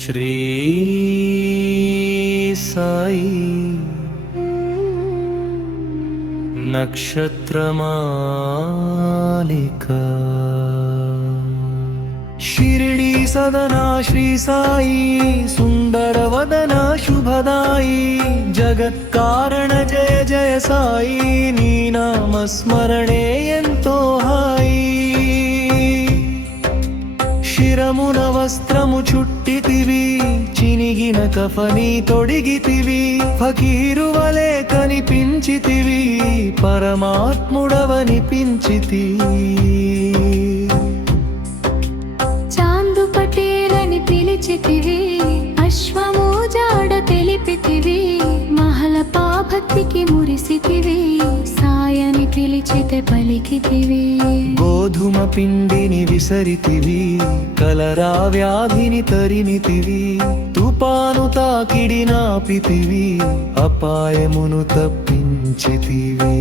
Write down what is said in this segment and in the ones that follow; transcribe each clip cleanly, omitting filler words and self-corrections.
శ్రీ సాయి నక్షత్రమాలిక షిరిడి సదనా శ్రీ సాయి సుందర వదన శుభదాయి జగత్కారణ జయ జయ సాయి నీ నామస్మరణే ఎంతో హాయి శిరమున వస్త్రము చుట్టితివి చినిగిన కఫని తొడిగితివి ఫకీరు వలె కనిపించితివి పరమాత్ముడవనిపించితివి చాందు పటేలని పిలిచితివి అశ్వము జాడ తెలిపితివి మహల పాభక్తికి మురిసితివి సాయని పిలిచితే పలికితివి గోధుమ పిండిని విసరితివి కలరా వ్యాధిని తరిమితివి తుపాను తాకిడి నాపితివి అపాయమును తప్పించితివి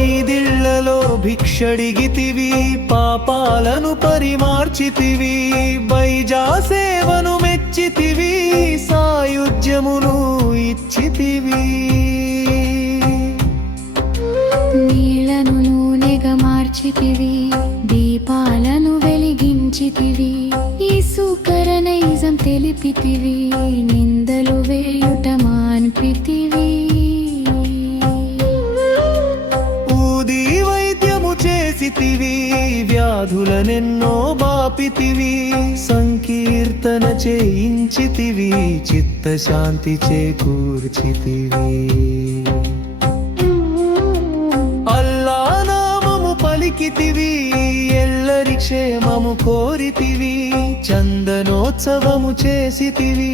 ఐదిళ్లలో భిక్షడిగితివి పాపాలను పరిమార్చితివి బైజా సేవను మెచ్చితివి సాయుధ్యమును ఇచ్చితివి నీళ్లను నూనెగా మార్చితివి దీపాలను వెలిగించితివి ఈసుకరనైజం తెలిపితివి నిందలు వేయుట మాన్పితివి ఊది వైద్యము చేసితివి వ్యాధులనెన్నో బాపితివి సంకీర్తన చేయించితివి చిత్తశాంతి చేకూర్చితివి అల్లా నామము పలికితివి ఎల్లరి క్షేమము కోరితివి చందనోత్సవము చేసితివి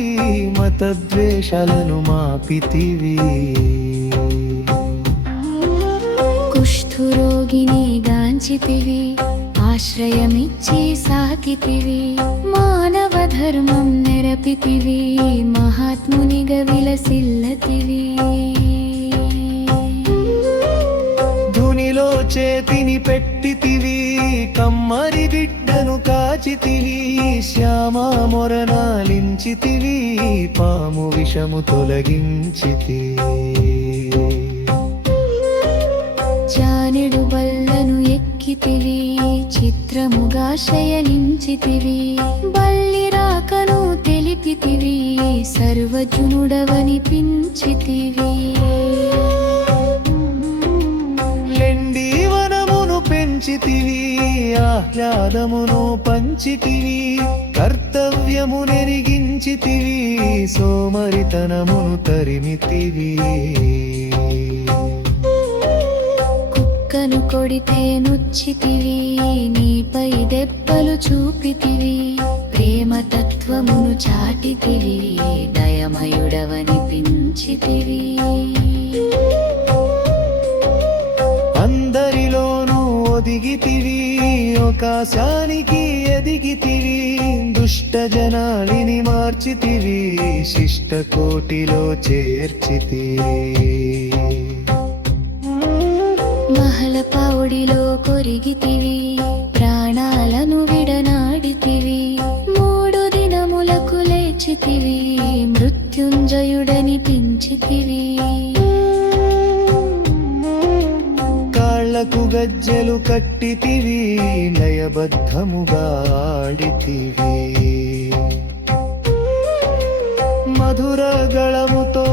మతద్వేషాలను మాపితివి కుష్ఠురోగిని గాంచితివి ఆశ్రయమిచ్చి సాకితివి మానవ ధర్మం నెరపితివి మహాత్మునిగా విలసిల్లతివి ధునిలో చేతిని పెట్టితివి కమ్మరి బిడ్డను కాచితివి శ్యామా మొరనాలించితివి పాము విషము తొలగించితివి జానెడు బల్లను ఎక్కితివి చిత్రముగా శయనించితివి బల్లి రాకను తెలిపితివి సర్వజనుడవనిపించితివి లెండి వనమును పెంచితివి ఆహ్లాదమును పంచితివి కర్తవ్యము నెరిగించితివి సోమరితనమును తరిమితివి కుక్కను కొడితే నుచ్చితివి నీపై దెబ్బలు చూపితివి ప్రేమ తత్వమును చాటితివి దయమయుడవనిపించితివి అందరిలోనూ ఒదిగితివి ఆకాశానికి ఎదిగితివి దుష్ట జనాలిని మార్చితివి శిష్ట కోటిలో చేర్చితివి మహల పౌడిలో కొరిగితివి ప్రాణాలను విడనాడితివి 3 దినములకు లేచితివి మృత్యుంజయుడని పించితివి కాళ్లకు గజ్జెలు కట్టితివి లయబద్ధముగా ఆడితివి మధుర గళముతో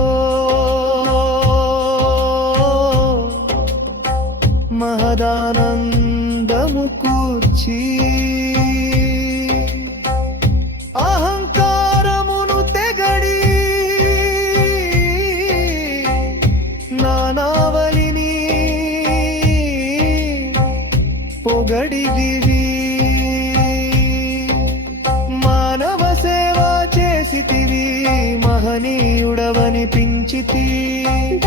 మహదానందము కూర్చి అహంకారమును తెగడి నానావలిని పొగడిదివి మానవ సేవ చేసితివి మహనీయుడవనిపించితి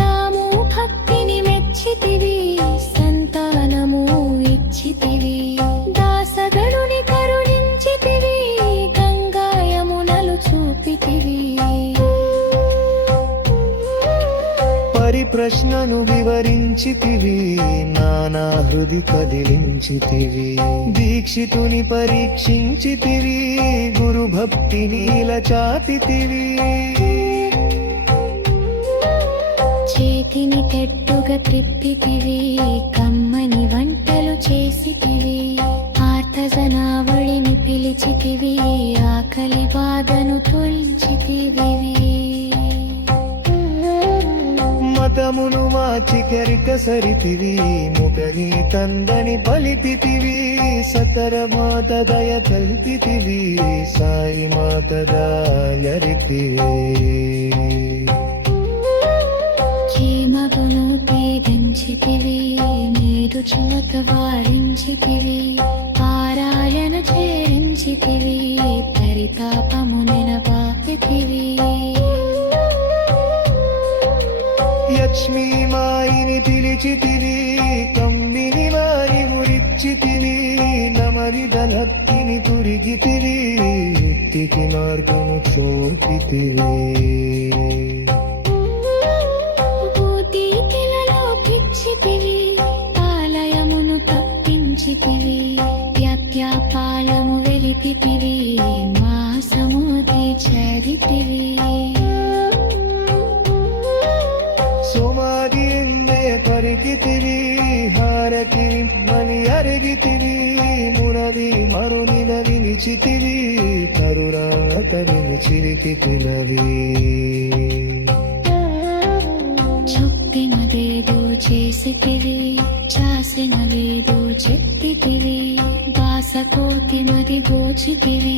దాము భక్తిని మెచ్చితివి సంతానము ఇచ్చితివి దాసగణుని కరుణించితివి గంగాయమునలు చూపితివి ప్రశ్నను వివరించితివి నానా హృది కదిలించితివి దీక్షితుని పరీక్షించితివి గురు భక్తి నీల చాటితివి చేతిని తెట్టుగా త్రిప్పితివి కమ్మని వంటలు చేసితివి ఆర్తజనావళిని పిలిచితివి ఆకలి బాధను తొలచితివి మతమును మార్చి కెరిక సరితివి ముగని కందని పలిపితివి సతర మాత దయ కల్పితివి సాయి మాత దయరితివి చీమగును పేదించితివి నేడు చిలక వారించితివి పారాయణ చేరించితివి పరితాపము నెనబాపితివి లక్ష్మీ మాయిని పిలిచితివి కమ్మిని వారి ఉరిచ్చితివి నమరిదలక్కిని తురిగితివి వ్యక్తికి మార్గము చూపితివి భూతీతిలలో పిచ్చితివి ఆలయమును తప్పించితివి వ్యత్యాపాలము వెలిపితివి మాసముది చరితివి సోమాది ఎన్నయ పరికితివి హారతిరి మని అరిగితివి మునది మరునిన వినిచితివి తరురాతని చిరికితిలవి చొప్పినదేదో చేసితివి చాసినదేదో చెప్పితివి దాసకోతి మది దోచితివి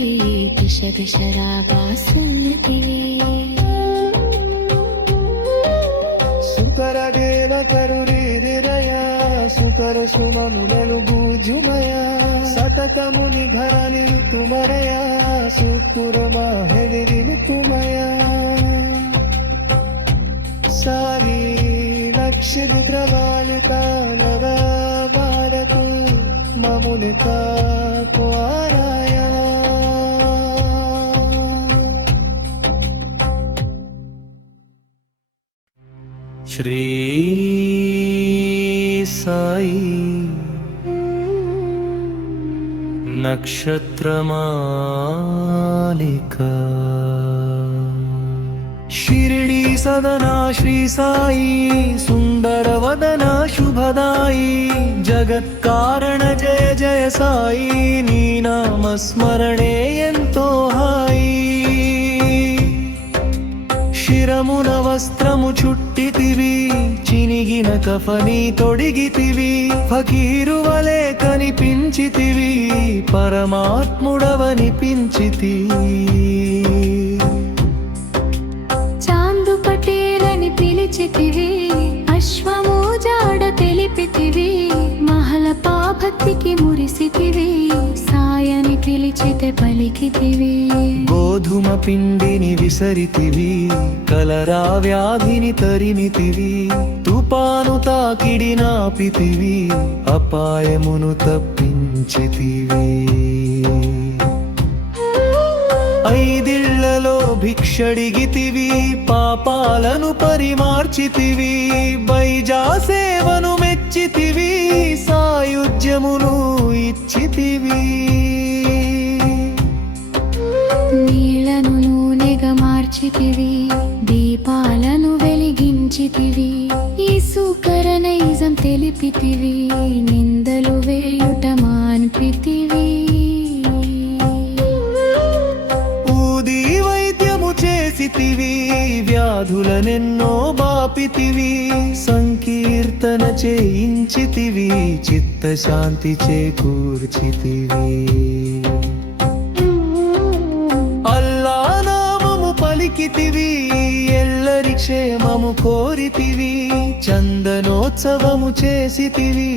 దిశ దిశరాగా సున్నతివి సుకర దేవ కరురిరయ సుకర సుమములను భూజుమయ సతతముని ఘనని తుమరయ సుకురమాహెదిరిని తుమయ సారి నక్షత్రవాలిక నగా భారతు మమునిక కువారాయ శ్రీ సాయి నక్షత్రమాలిక షిరిడి సదనా శ్రీ సాయి సుందర వదన శుభదాయి జగత్కారణ జయ జయ సాయి నీ నామస్మరణే ఎంతో హాయి శిరమున వస్త్రము చుట్టితివి చినిగిన కఫని తొడిగితివి ఫకీరు వలె కనిపించితివి పరమాత్ముడవనిపించితివి చాందు పటేలని పిలిచితివి అశ్వము జాడ తెలిపితివి మహల పాభక్తికి మురిసితివి సాయని పిలిచితే పలికితివి గోధుమ పిండిని విసరితివి కలరా వ్యాధిని తరిమితివి తుపాను తాకిడి నాపితివి అపాయమును తప్పించితివి ఐదిళ్లలో భిక్షడిగితివి పాపాలను పరిమార్చితివి బైజా సేవను మెచ్చితివి సాయుధ్యమును ఇచ్చితివి నీళ్లను నూనెగా మార్చితివి దీపాలను వెలిగించితివి ఈసుకర నైజం తెలిపితివి నిందలు వేయుట మాన్పితివి ఊది వైద్యము చేసితివి వ్యాధులనెన్నో బాపితివి సంకీర్తన చేయించితివి చిత్తశాంతి చేకూర్చితివి అల్లా నామము పలికితివి ఎల్లరి క్షేమము కోరితివి చందనోత్సవము చేసితివి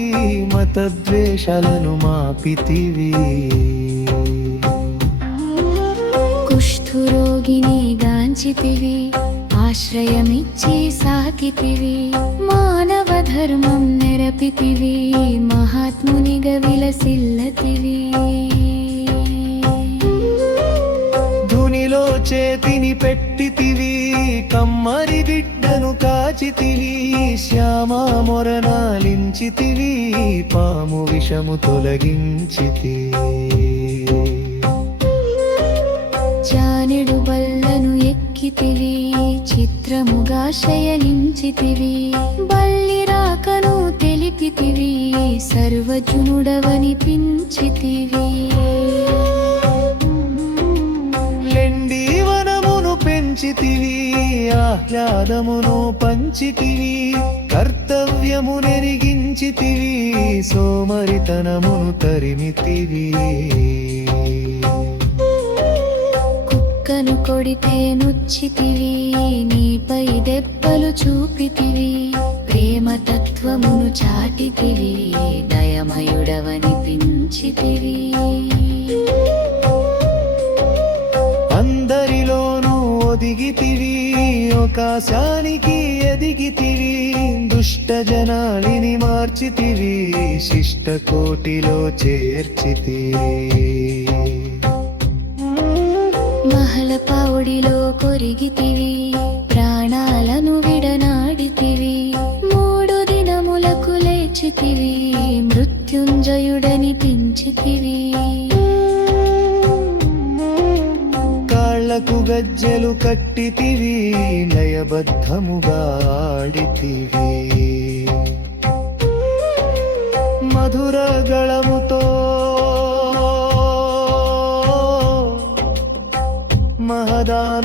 మతద్వేషాలను మాపితివి కుష్ఠురోగిని గాంచితివి ఆశ్రయమిచ్చి సాకితివి మానవ ధర్మం నెరపితివి మహాత్మునిగా విలసిల్లతివి ధునిలో చేతిని పెట్టితివి కమ్మరి బిడ్డ బిడ్డను కాచితివి శ్యామ మొరనాలించితివి పాము విషము తొలగించితి జానెడు బల్లను ఎక్కితివి చిత్రముగా శయనించితివి బల్లి రాకను తెలిపితివి సర్వజనుడవనిపించితివి లెండి వనమును పెంచితివి ఆహ్లాదమును పంచితివి కర్తవ్యము నెరిగించితివి సోమరితనమును తరిమితివి కుక్కను కొడితే నుచ్చితివి నీపై దెబ్బలు చూపితివి ప్రేమ తత్వమును చాటితివి దయమయుడవనిపించితివి అందరిలోనూ ఒదిగితివి ఆకాశానికి ఎదిగితివి దుష్ట జనాలిని మార్చితివి శిష్ట కోటిలో చేర్చితివి మహల పౌడిలో కొరిగితివి ప్రాణాలను విడనాడితివి 3 దినములకు లేచితివి మృత్యుంజయుడని పించితివి కాళ్లకు గజ్జెలు కట్టితివి లయబద్ధముగా ఆడితివి మధుర గళముతో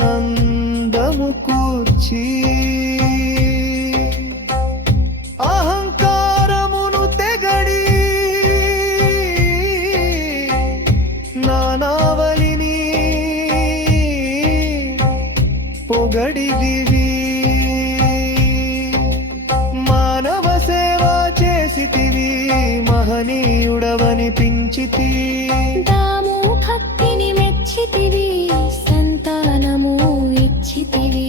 మహదానందము కూర్చి అహంకారమును తెగడి నానావలిని పొగడిదివి మానవ సేవ చేసితివి మహనీయుడవనిపించితి దాము భక్తిని మెచ్చితివి సంతానము ఇచ్చితివి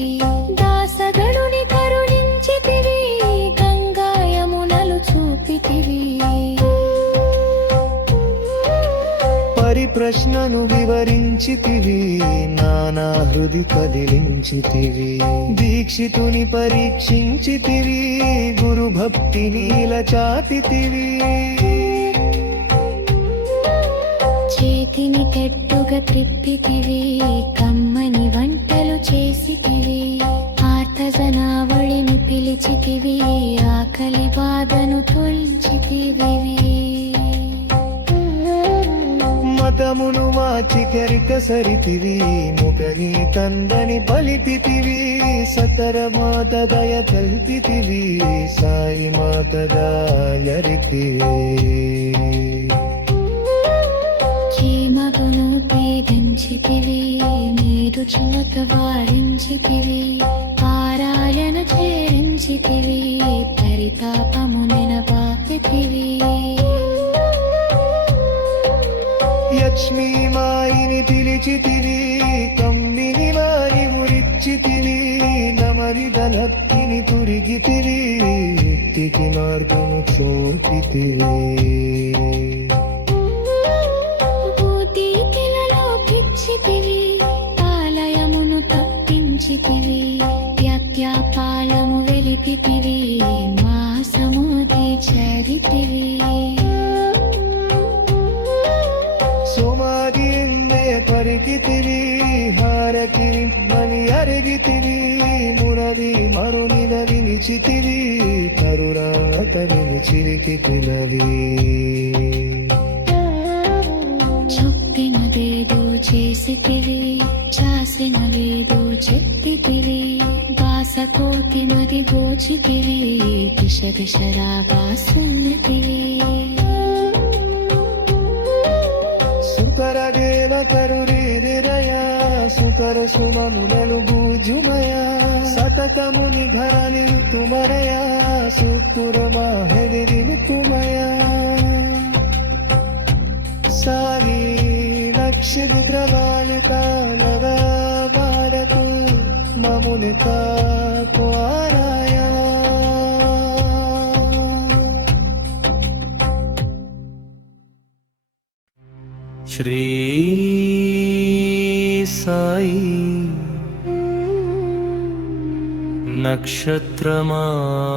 దాసగణుని కరుణించితివి గంగాయమునలు చూపితివి పరిప్రశ్నను వివరించితివి నానా హృది కదిలించితివి దీక్షితుని పరీక్షించితివి గురు భక్తిని చాటితివి చేతిని కెట్టుగా త్రిప్పితివి కమ్మని వంటలు చేసితివి ఆర్తజనావళిని పిలిచితివి ఆకలి బాధను తొలచితివి మతమును మార్చి గరిక సరితివి ముగని కందని పలిపితివి సతర మాత దయ తల్పితివి సాయి మాత దయరితివి చీమగును పీడించితివి నీరు చిలక వారించితివి పారాయణ చేరించితివి పరితాపమున బాపితివి లక్ష్మీ మాయిని పిలిచితివి కమ్మిని మాయి ఉరిచ్చితివి నమరి దళక్కిని తురిగితివి ఎత్తికి మార్గము చూపితివి పిచ్చితివి ఆలయమును తప్పించితివి వ్యాపాలము వెలిపితివి మాసముది చరితివి సోమాది ఎన్నయ పరికితివి హారతి మని అరిగితివి మురది మరునిద వినిచితివి తరురాతని చిరికితిలవి చొప్పినదేదో చేసితివి చాసినవేదో చెప్పితివి బాసకోతి మది గోచితివి దిశ దిశరాగా సున్నతివి సుకర దేవ కరురిదయ సుకర సుమమునలు భూజుమయ సతతముని భరణి తుమరయ సుకుర మాహెదిరిను తుమయ సారి నక్షత్రవాలిక నవ భారతు మమునిత కుమారాయ శ్రీ సాయి నక్షత్రమాలికా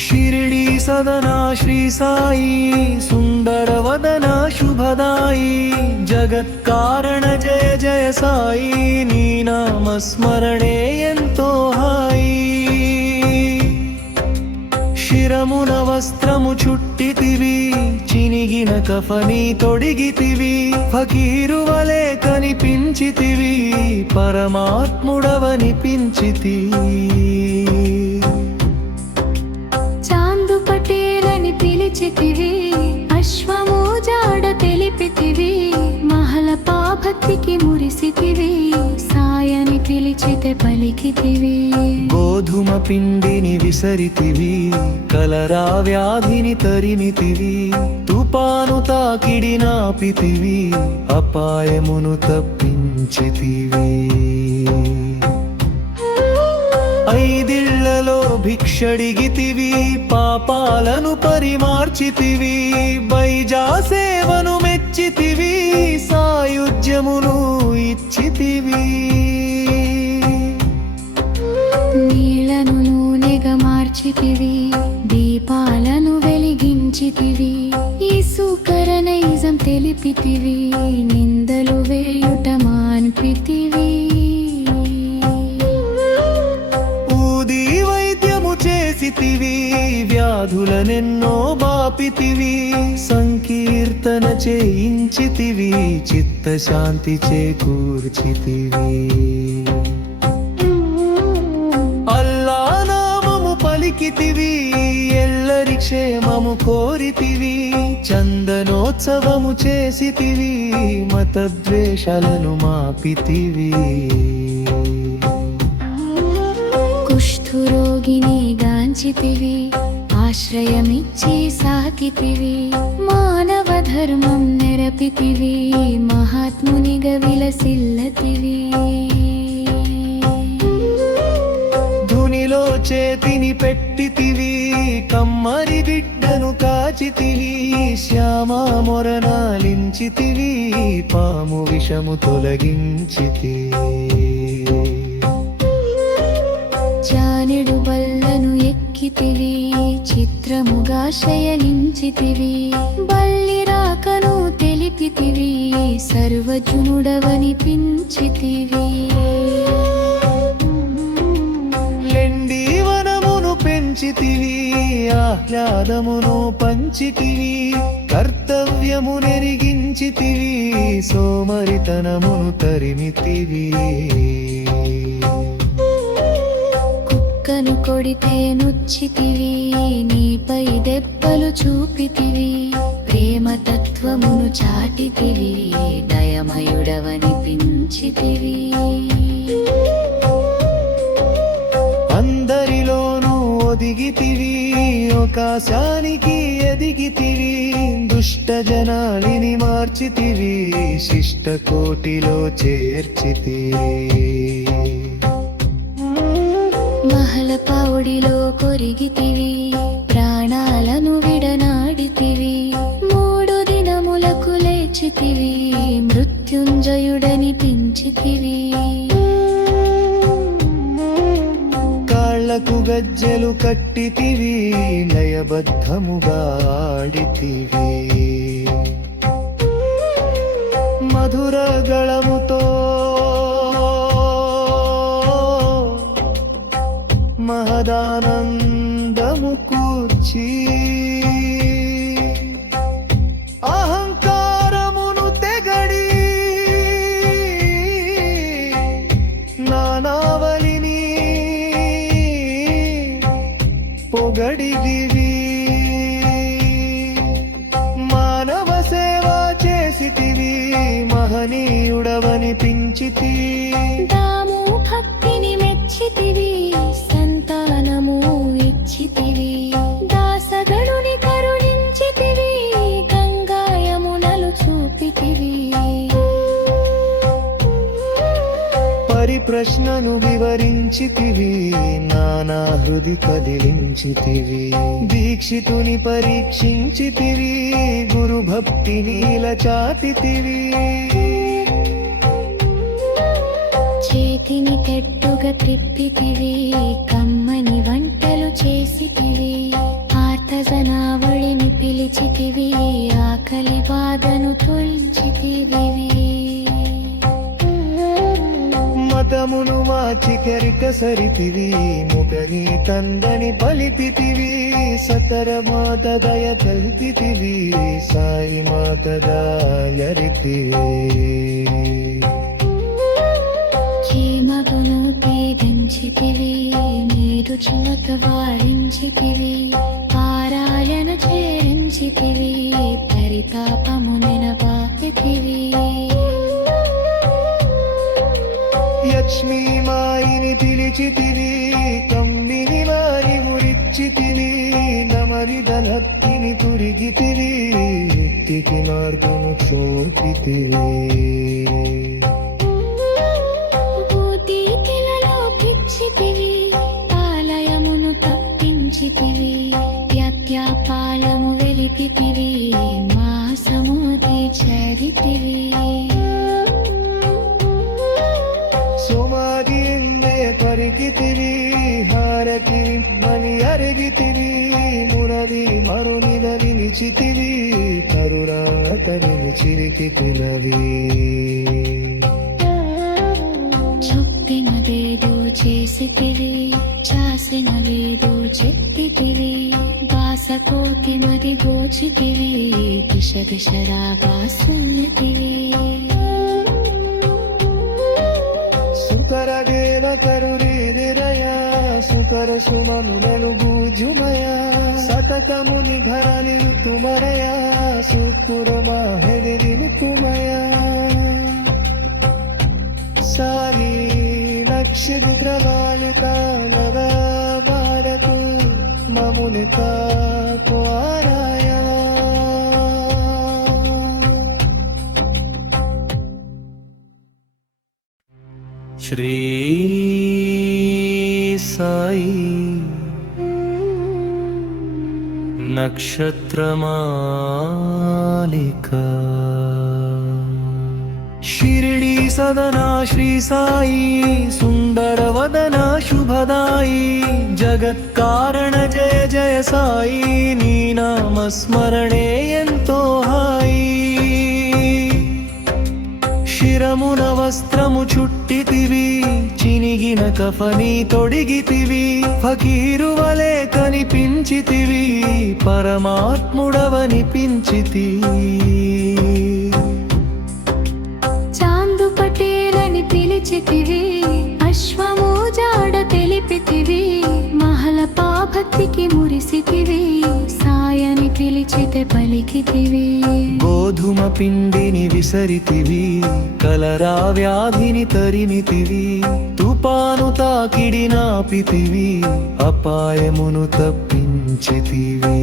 షిరిడి సదనా శ్రీ సాయి సుందర వదన శుభదాయి జగత్కారణ జయ జయ సాయి నీ నామస్మరణే ఎంతో హాయి శిరమున వస్త్రము చుట్టితివి చినిగిన కఫని తొడిగితివి ఫకీరు వలె కనిపించితివి పరమాత్ముడవనిపించితివి చాందు పటేలని పిలిచితివి అశ్వము జాడ తెలిపితివి మహల పాభక్తికి మురిసితివి సాయని పిలిచితే పలికితివి గోధుమ పిండిని విసరితివి కలరా వ్యాధిని తరిమితివి తుపాను తాకిడి నాపితివి అపాయమును తప్పించితివి ఐదిళ్లలో భిక్షడిగితివి పాపాలను పరిమార్చితివి బైజా సేవను మెచ్చితివి సాయుధ్యమును ఇచ్చితివి నీళ్లను నూనెగా మార్చితివి దీపాలను వెలిగించితివి ఈసుకరనైజం తెలిపితివి నిందలు వేయుట మాన్పితివి ఊది వైద్యము చేసితివి వ్యాధులనెన్నో బాపితివి సంకీర్తన చేయించితివి చిత్తశాంతి చేకూర్చితివి అల్లా నామము పలికితివి ఎల్లరి క్షేమము కోరితివి చందనోత్సవము చేసితివి మతద్వేషాలను మాపితివి కుష్ఠురోగిని గాంచితివి ఆశ్రయమిచ్చి సాకితివి మానవ ధర్మం నెరపితివి మహాత్మునిగా విలసిల్లతివి ధునిలో చేతిని పెట్టితివి కమ్మరి బిడ్డను కాచితివి శ్యామ మొరనాలించితివి పాము విషము తొలగించితివి జానెడు బల్లను ఎక్కితివి చిత్రముగా శయనించితివి బల్లి రాకను తెలిపితివి సర్వజనుడవనిపించితివి లెండి వనమును పెంచితివి ఆహ్లాదమును పంచితివి కర్తవ్యము నెరిగించితివి సోమరితనమును తరిమితివి కుక్కను కొడితే నుచ్చితివి నీపై దెబ్బలు చూపితివి ప్రేమ తత్వమును చాటితివి దయమయుడవనిపించితివి అందరిలోనూ ఒదిగితివి ఆకాశానికి ఎదిగితివి దుష్ట జనాలిని మార్చితివి శిష్ట కోటిలో చేర్చితివి మహల పౌడిలో కొరిగితివి ప్రాణాలను విడనాడితివి 3 దినములకు లేచితివి మృత్యుంజయుడని పించితివి కాళ్లకు గజ్జెలు కట్టితివి లయబద్ధముగా ఆడితివి మధుర గళముతో మహదానందము కూర్చి అహంకారమును తెగడి నానావలిని పొగడిదివి మానవ సేవ చేసితివి మహనీయుడవనిపించితి దాము భక్తిని మెచ్చితివి సంతానము ఇచ్చితివి దాసగణుని కరుణించితివి గంగాయమునలు చూపితివి పరిప్రశ్నను వివరించితివి నానా హృది కదిలించితివి దీక్షితుని పరీక్షించితివి గురు భక్తిని చాటితివి చేతిని కెట్టుగా తిప్పితివి కమ్మని వంటలు చేసితివి ఆర్తజనావళిని పిలిచితివి ఆకలి బాధను తొలచితివి మతమును మార్చి కెరిక సరితివి ముగని కందని పలిపితివి సతర మాత దయ తల్పితివి సాయి మాత దయరితి చీమగును పీడించితివి నీరు చిలక వారించితివి పారాయణ చేరించితివి పరితాపమునిన బాపితివి లక్ష్మీ మాయిని పిలిచితివి కమ్మిని వారి మురిచ్చితివి నమరిదలత్తిని తురిగితివి ఎత్తికి మార్గము చూపితివి భూతికిలలో పిచ్చితివి ఆలయమును తప్పించితివి వ్యత్యాపాలము వెలిపితివి మాసముది చరితివి సుమాది ఎన్నె పరికితివి హారతి మని అరిగితివి మురది మరునిద నిలిచితివి తరురాతని చిరికితినవి చొప్పినదేదో చేసితివి చాసినవేదో చెప్పితివి బాసకోతి మది దోచితివి దిశ దిశరాగా సున్నితివి సుకర దేవ కరురిరయ సుకర సుమనులను భూజుమయ సతతముని ఘరని తుమరయ సుకుర మాహెదిని తుమయ సారి నక్షత్రవాలిక నవ భారతు మమునిత కుమారాయ శ్రీ సాయి నక్షత్రమాలిక షిరిడి సదనా శ్రీ సాయి సుందర వదన శుభదాయి జగత్కారణ జయ జయ సాయి నీ నామస్మరణే ఎంతో హాయి శిరమున వస్త్రము చుట్టితివి చినిగిన కఫని తొడిగితివి ఫకీరు వలె కనిపించితివి పరమాత్ముడవనిపించితివి చాందు పటేలని పిలిచితివి అశ్వము జాడ తెలిపితివి మహల పాభక్తికి మురిసితివి సాయని పిలిచితే పలికితివి గోధుమ పిండిని విసరితివి కలరా వ్యాధిని తరిమితివి తుపాను తాకిడి నాపితివి అపాయమును తప్పించితివి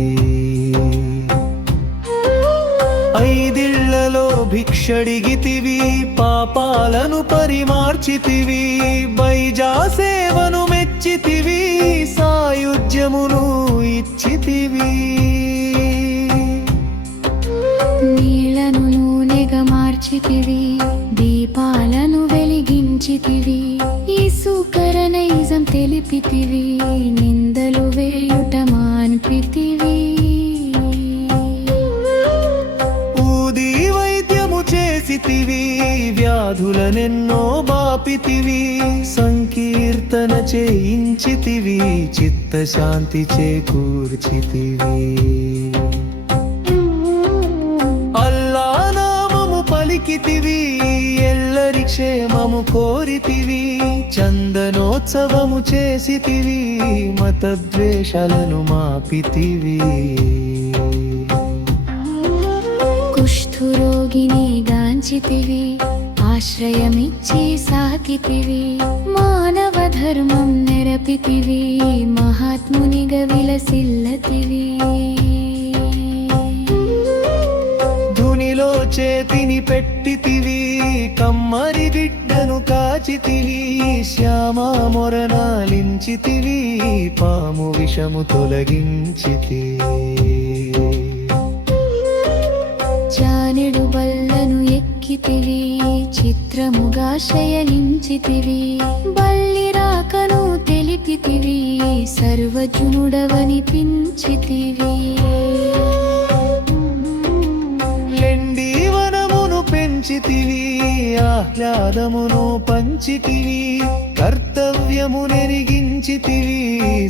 ఐదిళ్లలో భిక్షడిగితివి పాపాలను పరిమార్చితివి బైజా సేవను మెచ్చితివి సాయుధ్యమును ఇచ్చితివి నీళ్లను నూనెగా మార్చితివి దీపాలను వెలిగించితివి ఈసుకర నైజం తెలిపితివి నిందలు వేయుట మాన్పితివి ఊది వైద్యము చేసితివి వ్యాధులనెన్నో బాపితివి సంకీర్తన చేయించితివి చిత్తశాంతి చేకూర్చితివి అల్లా నామము పలికితివి ఎల్లరి క్షేమము కోరితివి చందనోత్సవము చేసితివి మతద్వేషాలను మాపితివి కుష్ఠురోగిని గాంచితివి ఆశ్రయమిచ్చి సాకితివి మానవ ధర్మం నెరపితివి మహాత్మునిగా విలసిల్లతివి ధునిలో చేతిని పెట్టితివి కమ్మరి బిడ్డను కాచితివి శ్యామా మొరనాలించితివి పాము విషము తొలగించితివి జానెడు బల్లను ఎక్కి పలికితివి చిత్రముగా శయనించితివి బల్లి రాకను తెలిపితివి సర్వజనుడవనిపించితివి లెండి వనమును పెంచితివి ఆహ్లాదమును పంచితివి కర్తవ్యము నెరిగించితివి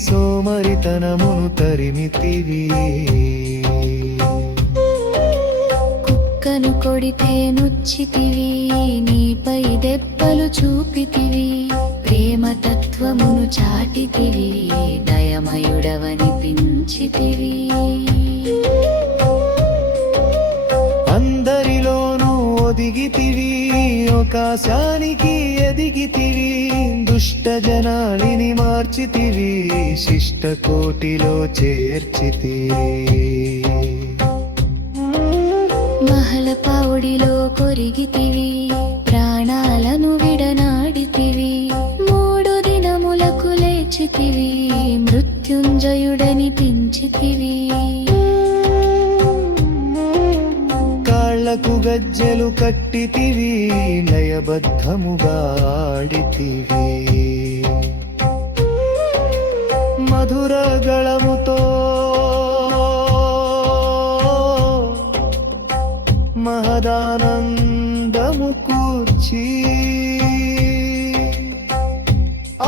సోమరితనమును తరిమితివి కుక్కను కొడితే నుచ్చితివి నీపై దెబ్బలు చూపితివి ప్రేమ తత్వమును చాటితివి దయమయుడవనిపించితివి అందరిలోనూ ఒదిగితివి ఆకాశానికి ఎదిగితివి దుష్ట జనాలిని మార్చితివి శిష్ట కోటిలో చేర్చితివి మహల పౌడిలో కొరిగితివి ప్రాణాలను విడనాడితివి 3 దినములకు లేచితివి మృత్యుంజయుడనిపించితివి కాళ్లకు గజ్జెలు కట్టితివి లయబద్ధముగా ఆడితివి మధుర గళముతో మహదానందము కూర్చి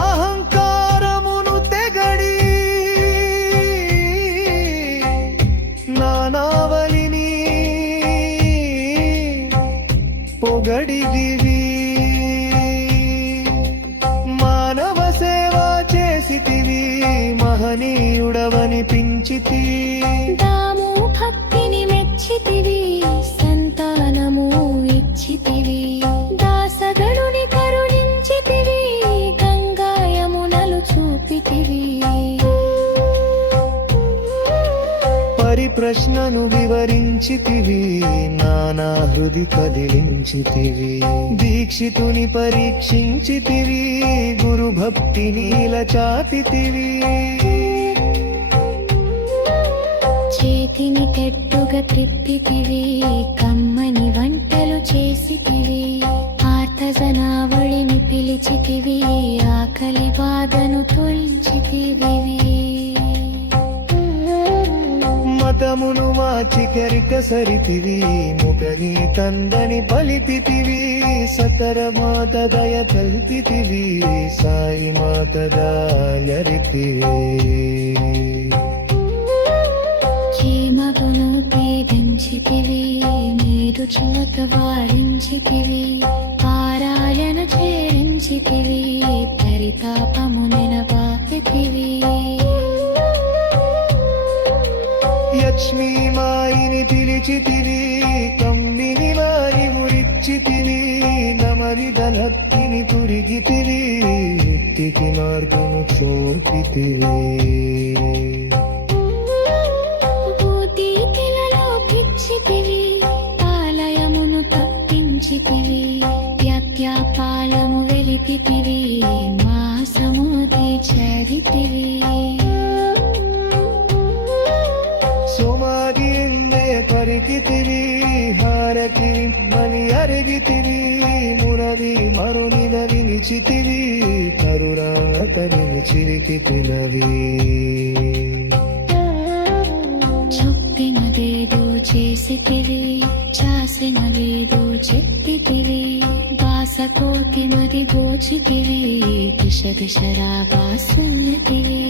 అహంకారమును తెగడి నానావలిని పొగడిదివి మానవ సేవ చేసితివి మహనీయుడవనిపించితివి దాము భక్తిని మెచ్చితివి సంతానము ఇచ్చితివి దాసగణుని కరుణించితివి గంగాయమునలు చూపితివి పరిప్రశ్నను వివరించితివి నానా హృది కదిలించితివి దీక్షితుని పరీక్షించితివి గురు భక్తిని చాటితివి చేతిని తెట్టుగా త్రిప్పితివి కమ్మని వంటలు చేసితివి ఆర్తజనావళిని పిలిచితివి ఆకలి బాధను తొలచితివి మతమును మార్చి కెరిక సరితివి ముగని కందని పలిపితివి సతర మాత దయ తల్పితివి సాయి మాత దయరితివి క్షేమగును పీడించితివి నీరు చిలక వారించితివి పారాయణ చేరించితివి పరితాపమునిన బాపితివి లక్ష్మీ మాయిని పిలిచితివి కమ్మిని వారి మురిచ్చితివి నమరిదలక్కిని తురిగితివి ఎత్తికి మార్గము చూపితివి భూతీతిలలో పిచ్చితివి పాలయమును తప్పించితివి వ్యాఖ్యాపాలము వెలిపితివి మాసముది చరితివి సోమాది పరికితివి హారతి మని అరిగితివి మురవి మరునిన వినిచితివి కరుణాకరిని చిరికితినవి చొప్పినదేదో చేసితివి చాసినదేదో చెప్పితివి బాసకోతి మది దోచితివి దిశ దిశరా బాసున్నతివి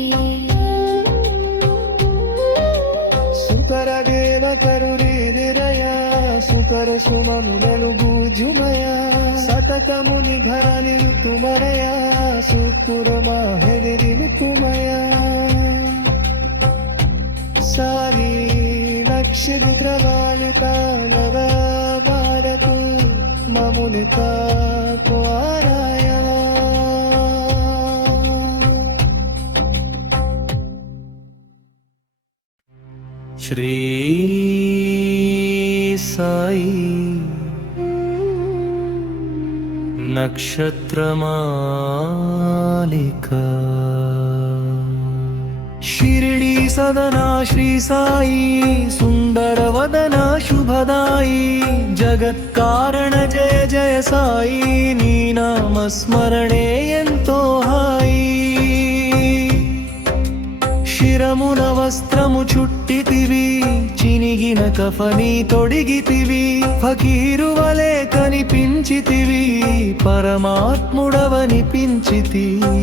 సుకర దేవ కరుణిరయ సుకర సుమములను భూజుమయ సతతముని ఘరని తుమరయ సుకుర మాహెదిరిను తుమయ సారి నక్షత్రవాలిత నవ భారతు మమునిత త్వారాయ శ్రీ సాయి నక్షత్రమాలిక शिरडी सदना श्री साई सुंदर वदना शुभदाई जगत्कारण जय जय साई नी नाम स्मरणे ఎంతో హాయి శిరమున వస్త్రము చుట్టితివి చినిగిన కఫని తొడిగితివి ఫకీరు వలె కనిపించితివి పరమాత్ముడవనిపించితివి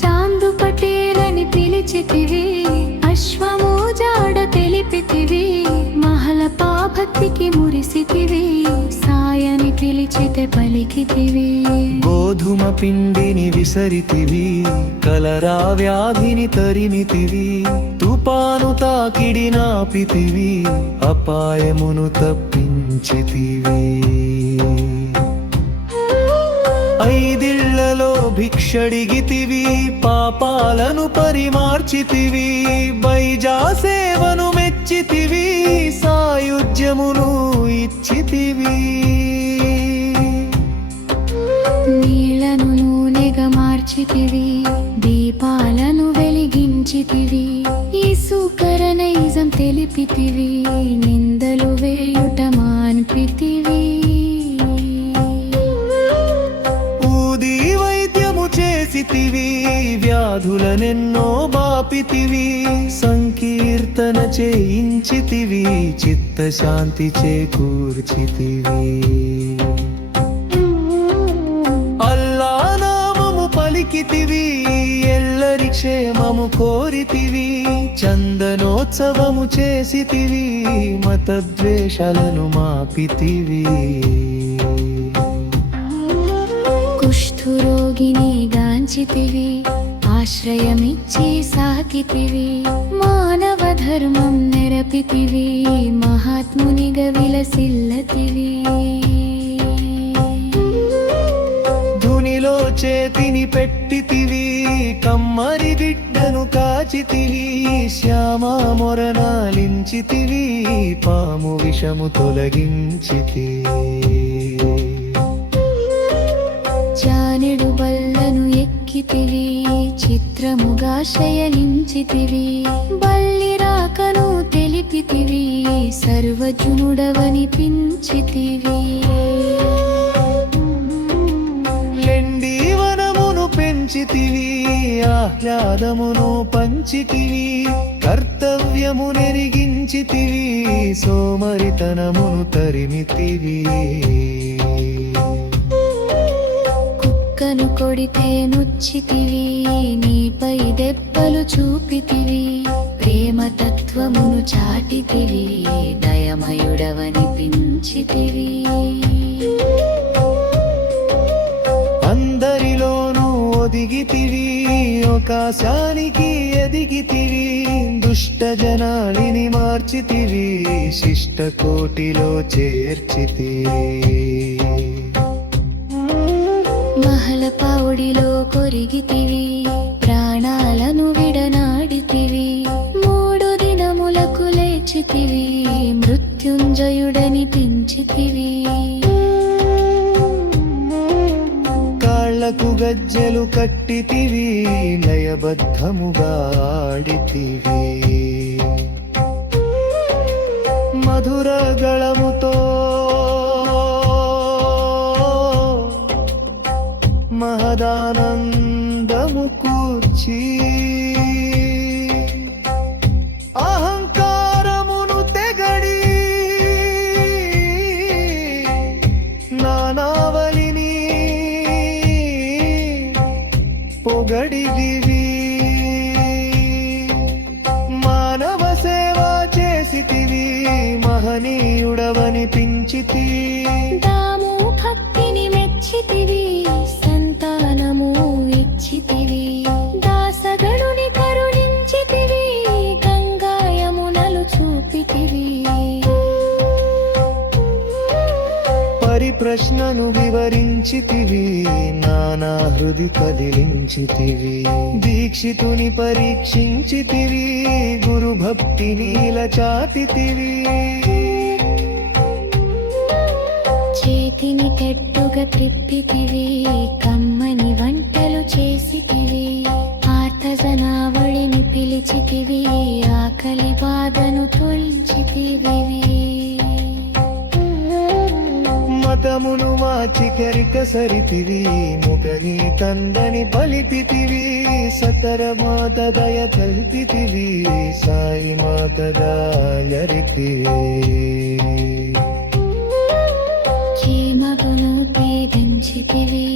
చాందు పటేలని పిలిచితివి అశ్వము జాడ తెలిపితివి మహల పాభక్తికి మురిసితివి సాయని పిలిచితే పలికితివి గోధుమ పిండిని విసరితివి కలరా వ్యాధిని తరిమితివి తుపాను తాకిడి నాపితివి అపాయమును తప్పించితివి ఐదిళ్లలో భిక్షడిగితివి పాపాలను పరిమార్చితివి బైజా సేవను మెచ్చితివి సాయుధ్యమును ఇచ్చితివి నీళ్లను నూనెగా మార్చితివి దీపాలను వెలిగించితివి ఈసుకర నైజం తెలిపితివి నిందలు వేయుట మాన్పితివి ఊది వైద్యము చేసితివి వ్యాధులనెన్నో బాపితివి సంకీర్తన చేయించితివి చిత్తశాంతి చేకూర్చితివి అల్లా నామము పలికితివి ఎల్లరి క్షేమము కోరితివి చందనోత్సవము చేసితివి మతద్వేషాలను మాపితివి కుష్ఠురోగిని గాంచితివి ఆశ్రయమిచ్చి సాకితివి మానవ ధర్మం నెరపితివి మహాత్మునిగా విలసిల్లతివి ధునిలో చేతిని పెట్టితివి కమ్మరి బిడ్డను కాచితివి శ్యామ మొరనాలించితివి పాము విషము తొలగించితివి జానెడు బల్లను ఎక్కితివి చిత్రముగా శయనించితివి బల్లి రాకను తెలిపితివి సర్వజనుడవనిపించితివి లెండి వనమును పెంచితివి ఆహ్లాదమును పంచితివి కర్తవ్యము నెరిగించితివి సోమరితనమును తరిమితివి కుక్కను కొడితే నుచ్చితివి నీపై దెబ్బలు చూపితివి ప్రేమ తత్వమును చాటితివి దయమయుడవనిపించితివి అందరిలోనూ ఒదిగితివి ఆకాశానికి ఎదిగితివి దుష్ట జనాలిని మార్చితివి శిష్ట కోటిలో చేర్చితివి మహల పౌడిలో కొరిగితివి ప్రాణాలను విడనాడితివి 3 దినములకు లేచితివి మృత్యుంజయుడని పెంచితివి కాళ్లకు గజ్జెలు కట్టితివి లయబద్ధముగా ఆడితివి మధుర గళముతో మహదానందము కూర్చి అహంకారమును తెగడి నానావలిని పొగడిదివి మానవ సేవ చేసితివి మహనీయుడవనిపించితి దాము భక్తిని మెచ్చితివి సంతానము ఇచ్చితివి దాసగణుని కరుణించితివి గంగాయమునలు చూపితివి పరిప్రశ్నను వివరించితివి నానా హృది కదిలించితివి దీక్షితుని పరీక్షించితివి గురు భక్తిని చాటితివి చేతిని తెట్టుగా త్రిప్పితివి కమ్మని వంటలు చేసితివి ఆర్తజనావళిని పిలిచితివి ఆకలి బాధను తొలచితివి మతమును మార్చి గరిక సరితివి ముఖని కందని పలిపితివి సతర మాత దయ తల్పితివి సాయి మాత దయరితి చీమగును పేదించితివి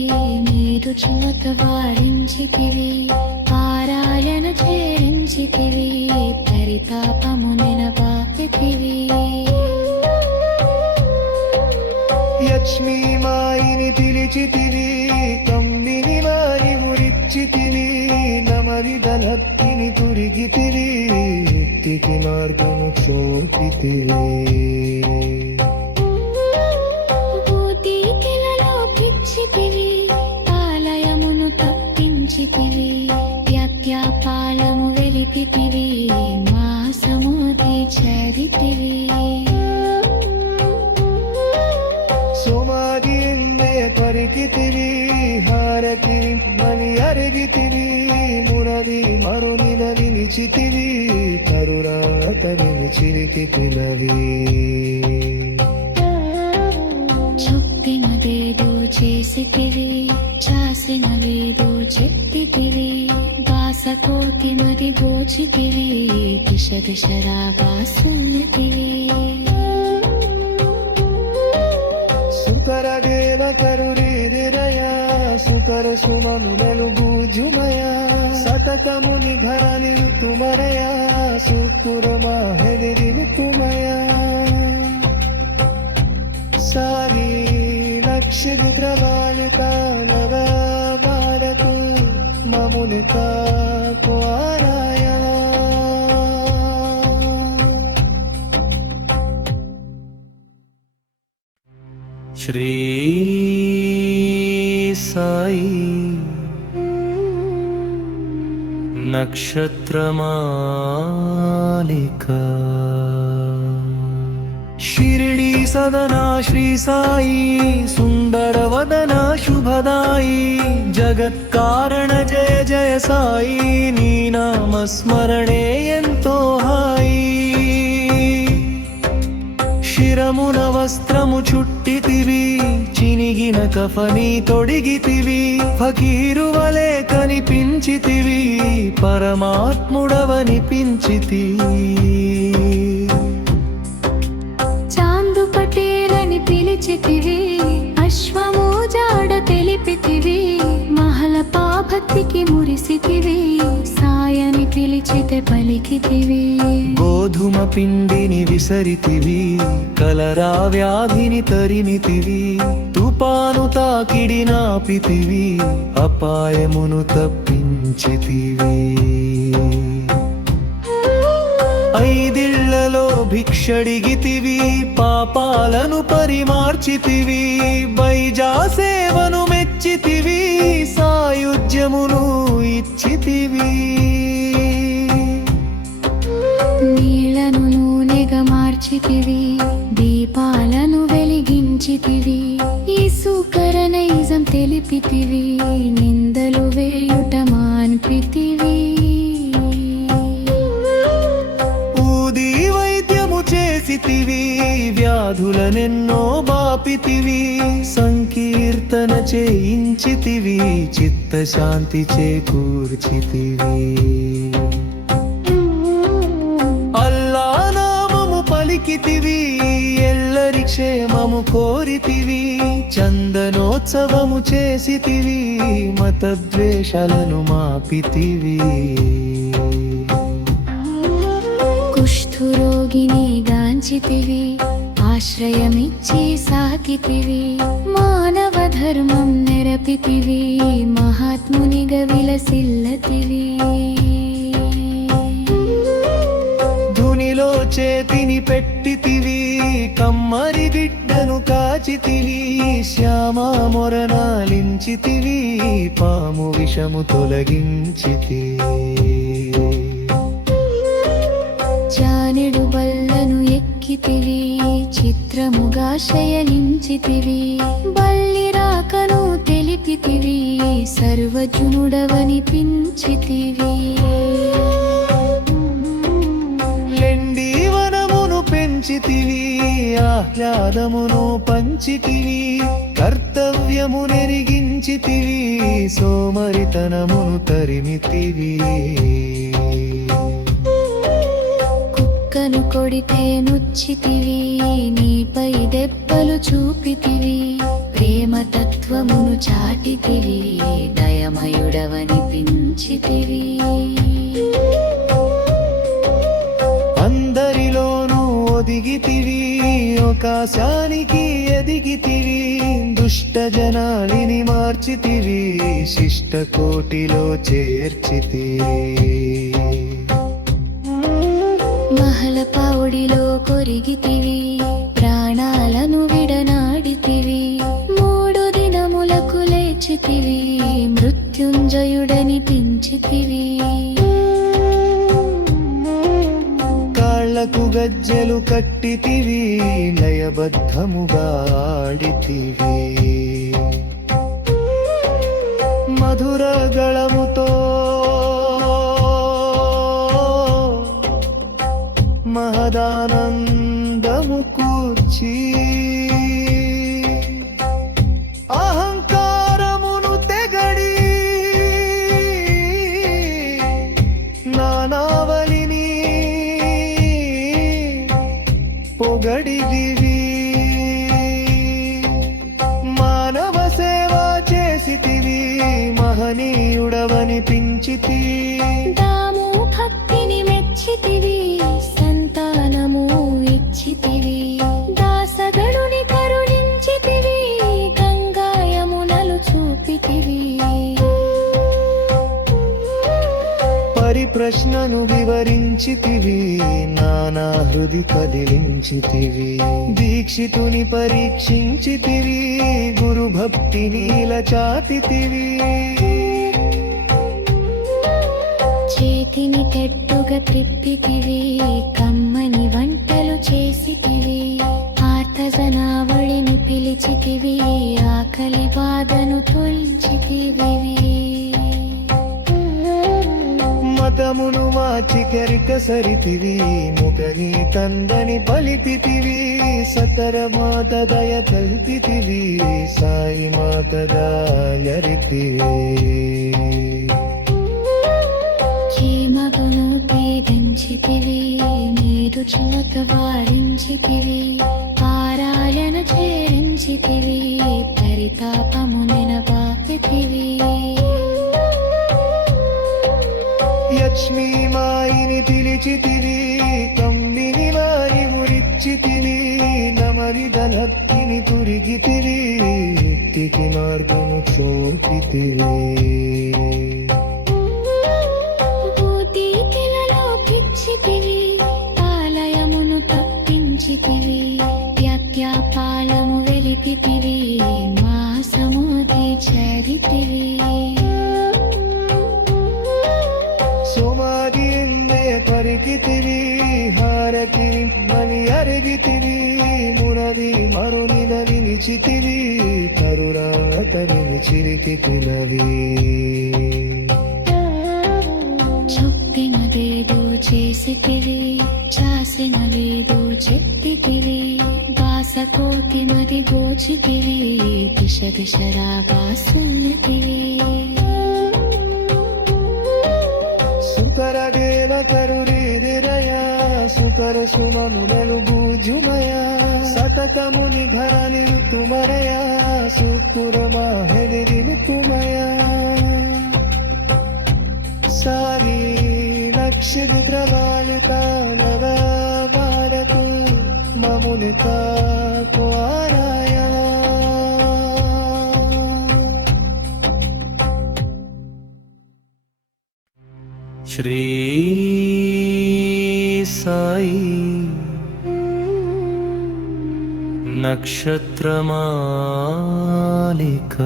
నీరు చుమత వారించితివి పారాయణ చేరించితివి పరితాపమునిన బాపితివి లక్ష్మీ మాయిని పిలిచితివి కమ్మిని వారి ఉరిచ్చితివి నమరిదలత్తిని తురిగితివి ముక్తికి మార్గము చూపితివి భూతికిలలో పిచ్చితివి ఆలయమును తప్పించితివి యజ్ఞపాలము వెలిపితివి మాసముది చరితివి సోమాది ఎన్నయ పరికితివి హారతి మని అరిగితివి మురది మరునిన నిలిచితివి తరురాతని చిరికితినవి చొప్పినదేదో చేసితివి చాసినవేదో చెప్పితివి బాసకోతి మది దోచితివి దిశ దిశరా బాసులితివి సుకర దేవ కరురిదయ సుకర సుమమునలు భూజుమయ సతతముని ఘరని తుమరయ సుకుర మాహెదిని తుమయ సారి నక్షత్రవాలిత నవ భారతు మమునిత కువారాయ శ్రీ సాయి నక్షత్రమాలిక షిరిడి సదనా శ్రీ సాయి సుందర వదన శుభదాయి జగత్కారణ జయ జయ సాయి నీ నామస్మరణే ఎంతో హాయి శిరమున వస్త్రము చుట్టితివి చినిగిన కఫని తొడిగితివి ఫకీరు వలె కనిపించితివి పరమాత్ముడవనిపించితివి చాందు పటేలని పిలిచితివి అశ్వము జాడ తెలిపితివి మహల పాభక్తికి మురిసితివి సాయని పిలిచితే పలికితివి గోధుమ పిండిని విసరితివి కలరా వ్యాధిని తరిమితివి తుపాను తాకిడి నాపితివి అపాయమును తప్పించితివి ఐదిళ్లలో భిక్షడిగితివి పాపాలను పరిమార్చితివి బైజా సేవను మెచ్చితివి సాయుధ్యమును ఇచ్చితివి నీళ్లను నూనెగా మార్చితివి దీపాలను వెలిగించితివి ఈసుకర నైజం తెలిపితివి నిందలు వేయుట మాన్పితివి ఊది వైద్యము చేసితివి వ్యాధులనెన్నో బాపితివి సంకీర్తన చేయించితివి చిత్తశాంతి చేకూర్చితివి అల్లా నామము పలికితివి ఎల్లరి క్షేమము కోరితివి చందనోత్సవము చేసితివి మతద్వేషాలను మాపితివి కుష్ఠురోగిని గాంచితివి ఆశ్రయమిచ్చి సాకితివి మానవ ధర్మం నెరపితివి మహాత్మునిగా విలసిల్లతివి ధునిలో చేతిని పెట్టితివి కమ్మరి బిడ్డను కాచితివి శ్యామా మొరనాలించితివి పాము విషము తొలగించితివి జానెడు బల్లను ఎక్కితివి చిత్ర చిత్రముగా శయనించితివి బల్లి రాకను తెలిపితివి సర్వజనుడవనిపించితివి లెండి వనమును పెంచితివి ఆహ్లాదమును పంచితివి కర్తవ్యము నెరిగించితివి సోమరితనమును తరిమితివి కుక్కను కొడితే నుచ్చితివి నీపై దెబ్బలు చూపితివి ప్రేమతత్వమును చాటితివి దయమయుడవనిపించితివి అందరిలోనూ ఒదిగితివి ఆకాశానికి ఎదిగితివి దుష్ట జనాలిని మార్చితివి శిష్ట కోటిలో చేర్చితివి మహల పౌడిలో కొరిగితివి ప్రాణాలను విడనాడితివి 3 దినములకు లేచితివి మృత్యుంజయుడనిపించితివి కాళ్లకు గజ్జెలు కట్టితివి లయబద్ధముగా ఆడితివి మధుర గళముతో మహదానందము కూర్చి అహంకారమును తెగడి నానావలిని పొగడిదివి మానవ సేవ చేసితివి మహనీయుడవనిపించితి దాము భక్తిని మెచ్చితివి సంతానము ఇచ్చితివి దాసగణుని కరుణించితివి గంగాయమునలు చూపితివి పరిప్రశ్నను వివరించితివి నానా హృది కదిలించితివి దీక్షితుని పరీక్షించితివి గురు భక్తి నీల చాటితివి చేతిని తెట్టుగా త్రిప్పితివి కమ్మని వంటలు చేసితివి ఆర్తజనావళిని పిలిచితివి ఆకలి బాధను తొలచితివి మతమును మార్చి కెరిక సరితివి ముఖని కందని పలిపితివి సతర మాత దయ తల్పితివి సాయి మాత దయరితివి మగును పేదించితివి నీరు చిలక వారించితివి పారాయణ చేరించితివి పరితాపమునిన బాపితివి లక్ష్మీ మాయిని పిలిచితివి కమ్మిని వారి మురిచ్చితివి నమరిదనత్తిని తురిగితివి యుక్తికి మార్గము చూపితివి ఆలయమును తప్పించితివి యజ్ఞపాలము వెలిపితివి మాసముది చరితివి సుమాది పరికితివి హారతి మని అరిగితివి మురది మరునిద నిలిచితివి తరురాతని చిరికితిలవి చొప్పినదేదో చేసితివి చాసినదేదో చెప్పితివి బాసకోతి మది గోచితివి దిశ దిశరాగా సున్నితివి సుకర దేవ కరురిదిరయ సుకర సుమమునలు భూజుమయ సతతముని ధరని తుమరయ సుకుర మాహెదిరిను తుమయ సారి నక్షత్రవాలిత నవ భారతు మమునిత కుమారాయ శ్రీ సాయి నక్షత్రమాలిక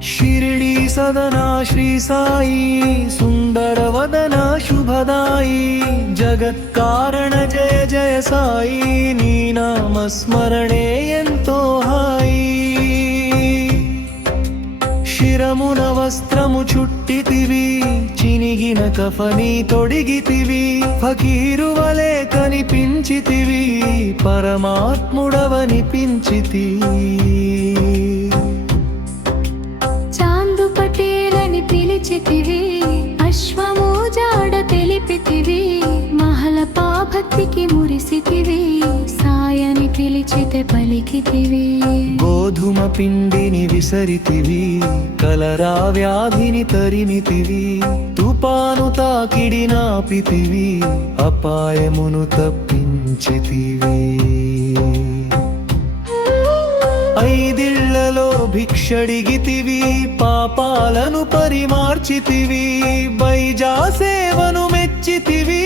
शिरडी सदना श्री साई सुंदर वदना शुभदाई जगत्कारण जय जय साई नी नाम स्मरणे ఎంతో హాయి శిరమున వస్త్రము చుట్టితివి చినిగిన కఫని తొడిగితివి ఫకీరు వలె కనిపించితివి పరమాత్ముడవనిపించితివి చాందు పటేలని పిలిచితివి అశ్వము జాడ తెలిపితివి మహల పాభక్తికి మురిసితివి సాయని పిలిచితే పలికితివి గోధుమ పిండిని విసరితివి కలరా వ్యాధిని తరిమితివి తుపాను తాకిడి నాపితివి అపాయమును తప్పించితివి ఐదిళ్లలో భిక్షడిగితివి పాపాలను పరిమార్చితివి బైజా సేవను మెచ్చితివి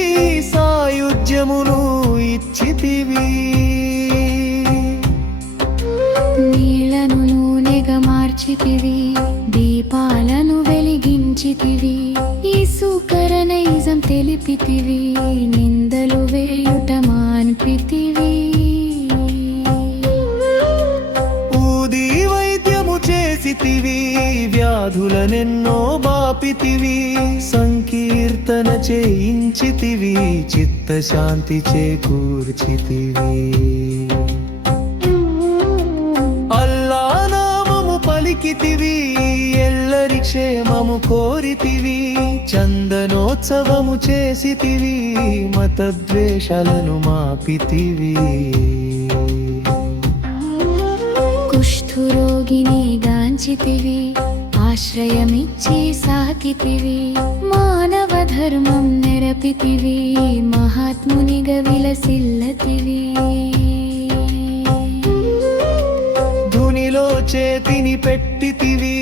సాయుధ్యమును ఇచ్చితివి నీళ్లను నూనెగా మార్చితివి దీపాలను వెలిగించితివి ఈసుకర నైజం తెలిపితివి నిందలు వేయుట మాన్పితివి ఊది వైద్యము చేసితివి వ్యాధులనెన్నో బాపితివి సంకీర్తన చేయించితివి చిత్తశాంతి చేకూర్చితివి అల్లా నామము పలికితివి ఎల్లరి క్షేమము కోరితివి చందనోత్సవము చేసితివి మతద్వేషాలను మాపితివి కుష్ఠురోగిని గాంచితివి ఆశ్రయమిచ్చి సాకితివి మానవ ధర్మం నెరపితివి మహాత్మునిగా విలసిల్లతివి ధునిలో చేతిని పెట్టితివి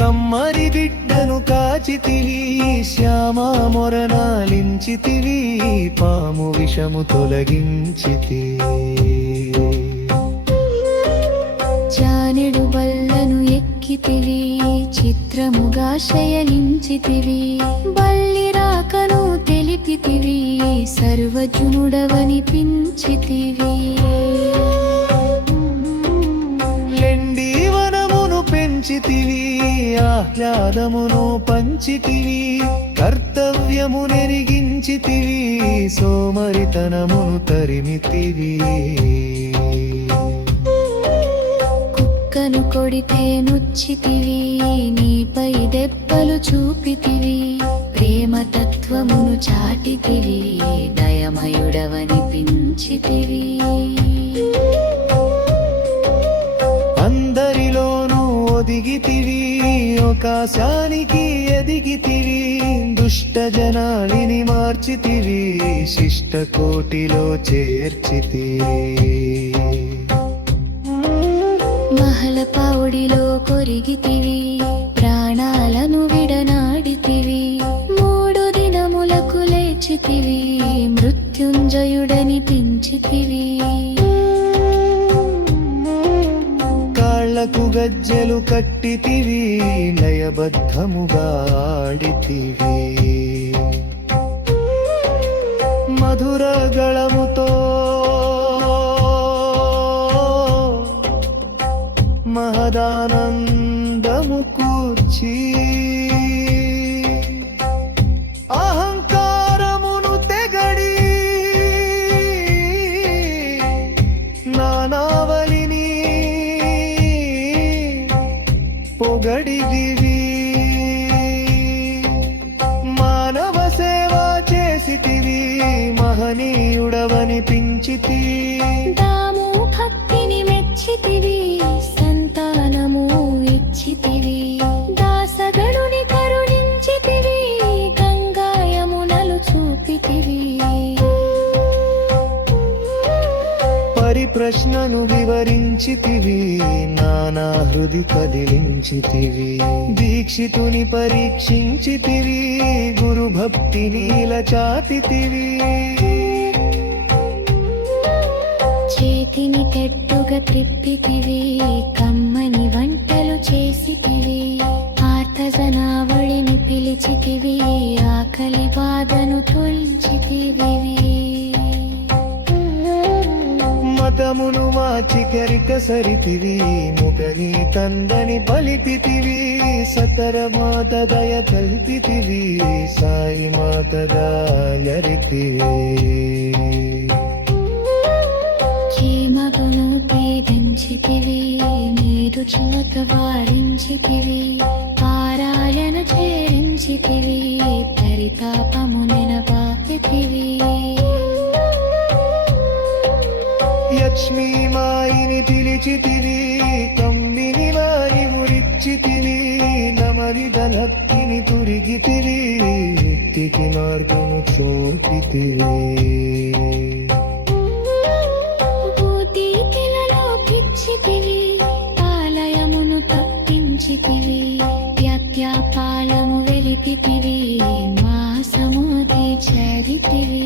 కమ్మరి బిడ్డను కాచితివి శ్యామ మొరనాలించితివి పాము విషము తొలగించితివి జానెడు బల్లను ఎక్కితివి చిత్రముగా శయనించితివి బల్లి రాకను తెలిపితివి సర్వజనుడవనిపించితివి లెండి వనమును పెంచితివి ఆహ్లాదమును పంచితివి కర్తవ్యము నెరిగించితివి సోమరితనమును తరిమితివి కుక్కను కొడితే నుచ్చితివి నీపై దెబ్బలు చూపితివి ప్రేమతత్వమును చాటితివి దయమయుడవనిపించితివి అందరిలోనూ ఒదిగితివి ఆకాశానికి ఎదిగితివి దుష్ట జనాలిని మార్చితివి శిష్ట కోటిలో చేర్చితివి మహల పౌడిలో కొరిగితివి ప్రాణాలను విడనాడితివి 3 దినములకు లేచితివి మృత్యుంజయుడని పించితివి కాళ్లకు గజ్జెలు కట్టితివి లయబద్ధముగా ఆడితివి మధుర గళముతో మహదానందము కూర్చి అహంకారమును తెగడి నానావలిని పొగడిదివి మానవ సేవ చేసితివి మహనీయుడవనిపించితి దాము భక్తిని మెచ్చితివి సంతానము ఇచ్చితివి దాసగణుని కరుణించితివి గంగాయమునలు చూపితివి పరిప్రశ్నను వివరించితివి నానా హృది కదిలించితివి దీక్షితుని పరీక్షించితివి గురు భక్తిని ఇలా చాటితివి కత్తిని తెట్టుగా త్రిప్పితివి కమ్మని వంటలు చేసితివి ఆర్తజనావళిని పిలిచితివి ఆకలి బాధను తొలచితివి మతమును మార్చి కరిక సరితివి ముఖని కందని పలిపితివి సతర మాత దయ తల్పితివి సాయి మాత దయరితివి క్షేమగును పేదించితివి నీరు చిలక వారించితివి పారాయణ చేరించితివి పరితాపమునిన పాపితివి లక్ష్మీ మాయిని పిలిచితివి కమ్మిని వారి మురిచ్చితివి నమరి ధనత్తిని తురిగితివి వ్యక్తికి మార్గము చూపితివి పిచ్చితివి ఆలయమును తప్పించితివి వ్యత్యాపాలము వెలిపితివి మాసముది చరితివి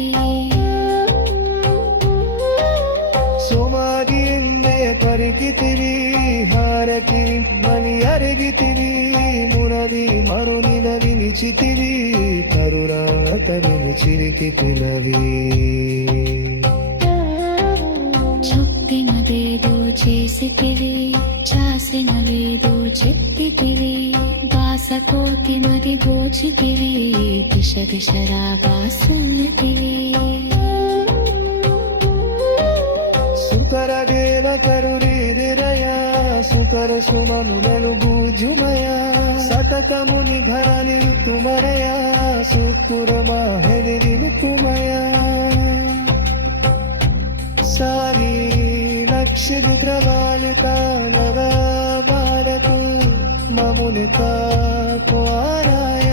సుమారి ఎన్నే పరికితివి హారతి మని అరిగితివి మునది మరునిన వినిచితివి తరురాతని చిరికితిలవి చొప్పినదేదో చేసితివి చాసినదేదో చెప్పితివి బాసకోతి మరి గోచితివి దిశ దిశరాగా సున్నితివి సుకర దేవ కరురిరయ సుకర సుమనులను భూజుమయ సతతముని భరణి తుమరయ సుపుర మాహెదిని తుమయ సారి నక్షత్రవాలిత నవ భారతు మమునిత కుమారాయ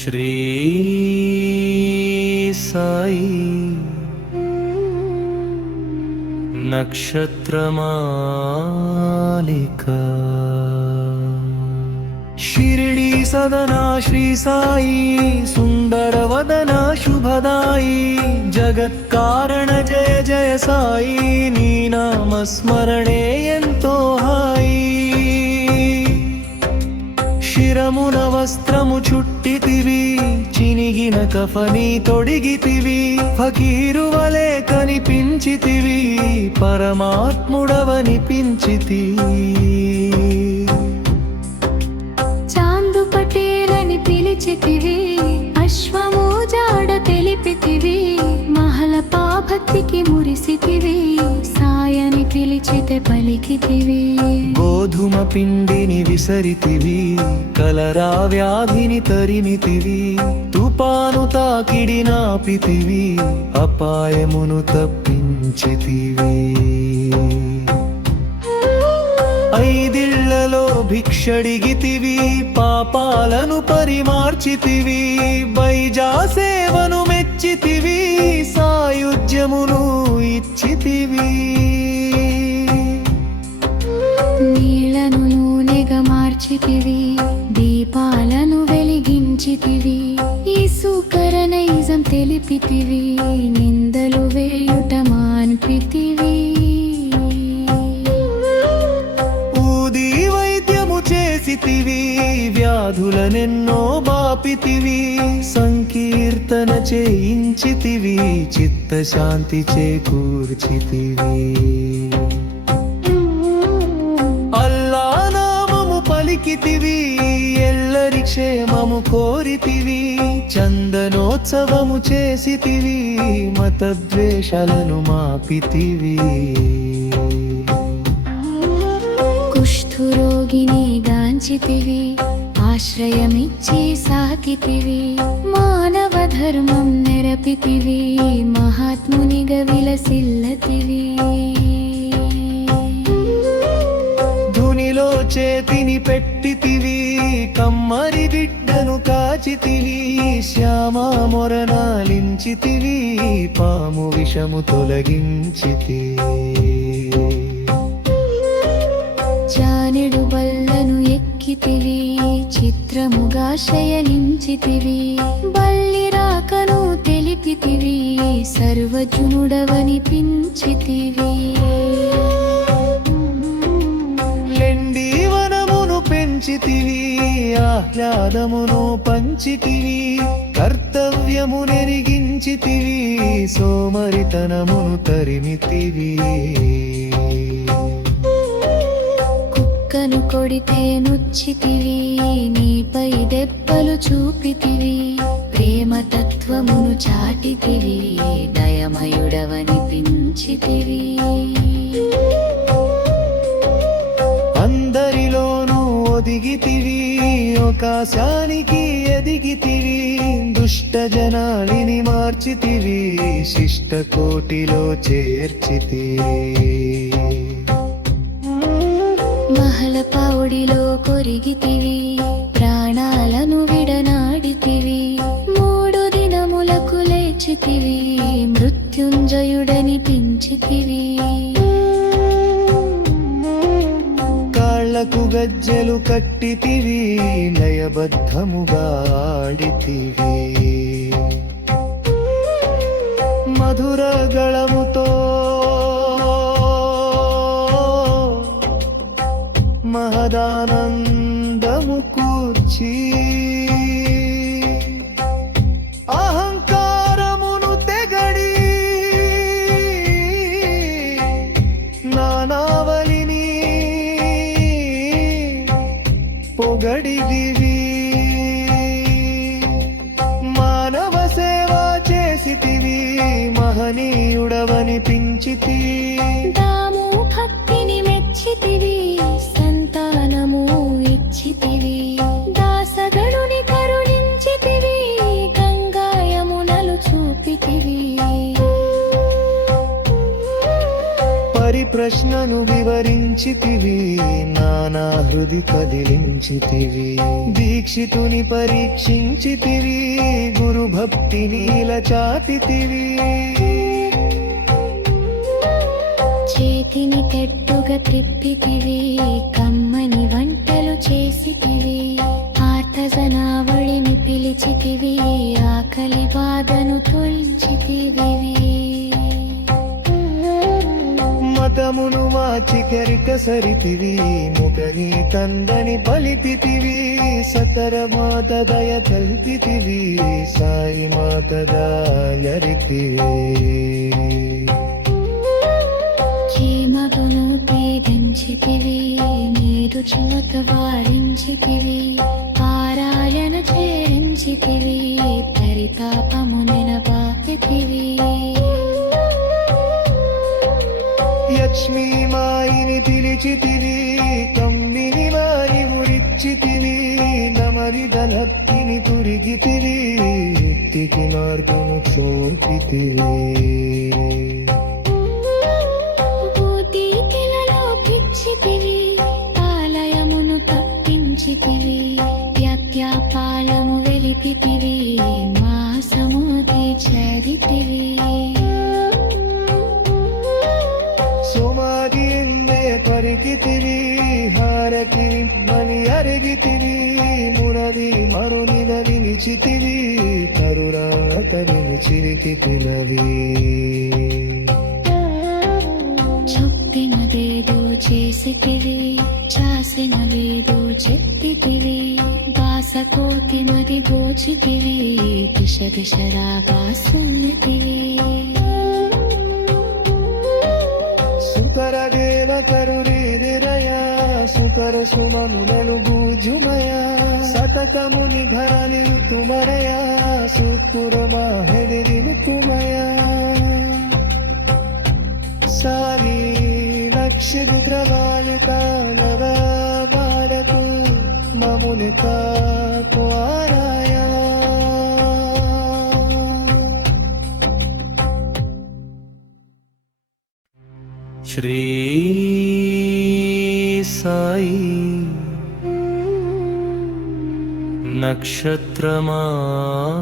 శ్రీ సాయి నక్షత్రమాలిక शिरडी सदना श्री साई सुंदर वदना शुभदाई जगत् कारण जय जय साई नी नाम स्मरणे ఎంతో హాయి శిరమున వస్త్రము చుట్టితివి చినిగిన కఫని తొడిగితివి ఫకీరు వలె కనిపించితివి పరమాత్ముడవనిపించితివి పిలిచితివి అశ్వము జాడ తెలిపితివి మహల పాభక్తికి మురిసితివి సాయని పిలిచితే పలికితివి గోధుమ పిండిని విసరితివి కలరా వ్యాధిని తరిమితివి తుపాను తాకిడి నాపితివి అపాయమును తప్పించితివి ఐదిళ్లలో భిక్షడిగితివి పాపాలను పరిమార్చితివి బైజా సేవను మెచ్చితివి సాయుధ్యమును ఇచ్చితివి నీళ్లను నూనెగా మార్చితివి దీపాలను వెలిగించితివి ఈసుకర నైజం తెలిపితివి నిందలు వేయుట మాన్పితివి చేసితివి వ్యాధులనెన్నో బాపితివి సంకీర్తన చేయించితివి చిత్తశాంతి చేకూర్చితివి అల్లా నామము పలికితివి ఎల్లరి క్షేమము కోరితివి చందనోత్సవము చేసితివి మతద్వేషాలను మాపితివి కుష్ఠురోగిని గాంచితివి ఆశ్రయమిచ్చి సాకితివి మానవ ధర్మం నెరపితివి మహాత్మునిగా విలసిల్లతివి ధునిలో చేతిని పెట్టితివి కమ్మరి బిడ్డను కాచితివి శ్యామా మొరనాలించితివి పాము విషము తొలగించితివి జానెడు బల్లను ఎక్కితివి చిత్ర చిత్రముగా శయనించితివి బల్లి రాకను తెలిపితివి సర్వజనుడవనిపించితివి లెండి వనమును పెంచితివి ఆహ్లాదమును పంచితివి కర్తవ్యము నెరిగించితివి సోమరితనమును తరిమితివి కుక్కను కొడితే నుచ్చితివి నీపై దెబ్బలు చూపితివి ప్రేమతత్వమును చాటితివి దయమయుడవనిపించితివి అందరిలోనూ ఒదిగితివి ఆకాశానికి ఎదిగితివి దుష్ట జనాలిని మార్చితివి శిష్ట కోటిలో చేర్చితివి మహల పౌడిలో కొరిగితివి ప్రాణాలను విడనాడితివి 3 దినములకు లేచితివి మృత్యుంజయుడనిపించితివి కాళ్లకు గజ్జెలు కట్టితివి లయబద్ధముగా ఆడితివి మధుర గళముతో మహదానందము కూర్చి అహంకారమును తెగడి నానావలిని పొగడిదివి మానవ సేవ చేసితివి మహనీయుడవనిపించితివి దాము భక్తిని మెచ్చితివి సంతానము ఇచ్చితివి దాసగణుని కరుణించితివి గంగాయమునలు చూపితివి పరిప్రశ్నను వివరించితివి నానా హృది కదిలించితివి దీక్షితుని పరీక్షించితివి గురు భక్తి నీల చాటితివి చేతిని తెట్టుగా త్రిప్పితివి కమ్మని వంటలు చేసితివి ఆర్తజనావళిని పిలిచితివి ఆకలి బాధను తొలచితివి మతమును మార్చి కెరిక సరితివి ముఖని తందని పలిపితివి సతర మాత దయ తల్పితివి సాయి మాత దయరితివి క్షేమగును పేదించితివి నీరు చిమత వారించితివి పారాయణ చేరించితివి పరితాపమునిన బాపితివి లక్ష్మీ మాయిని పిలిచితివి కమ్మిని మాయి ఉరిచ్చితివి నమరిదలత్తిని తురిగితివి ముక్తికి మార్గము చూపితివి భూతికిలలో పిచ్చితివి ఆలయమును తప్పించితివి యజ్ఞపాలము వెలిపితివి మాసముది చరితివి సుమాది పరికితివి హారతి మని అరిగితివి మురది మరునిన వినిచితివి తరురాతరిని చిరికితిలవి చొప్పినదేదో చేసితివి చాసినదేదో చెప్పితివి బాసకోతి మది దోచితివి దిశ దిశరాగా సున్నితివి సుకర దేవ కరురీరయ సుకర సుమములను భూజుమయ సతతముని ధరలి తుమరయ సుకుర మాహెదిరిను కుమయ సారి లక్ష్య రుద్రవాలిక నవ భారతు మమునిక కుమారాయ శ్రీ సాయి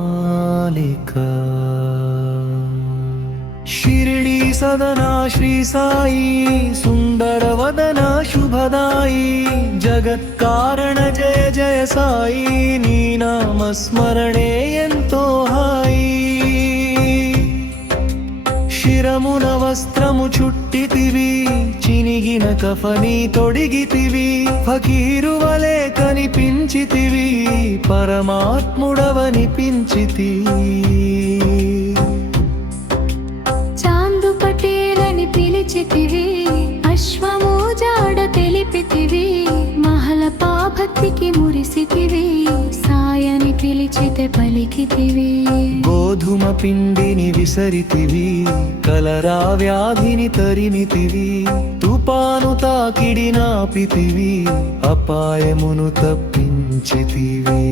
నక్షత్రమాలిక शिरडी सदना श्री साई सुंदर वदना शुभदाई जगत्कारण जय जय साई नी नाम स्मरणे ఎంతో హాయి శిరమున వస్త్రము చుట్టితివి చినిగిన కఫని తొడిగితివి ఫకీరు వలె కనిపించితివి పరమాత్ముడవనిపించితివి చాందు పటేలని పిలిచితివి అశ్వము జాడ తెలిపితివి మహల పాభక్తికి మురిసితివి సాయని పిలిచితే పలికితివి గోధుమ పిండిని విసరితివి కలరా వ్యాధిని తరిమితివి తుపాను తాకిడి నాపితివి అపాయమును తప్పించితివి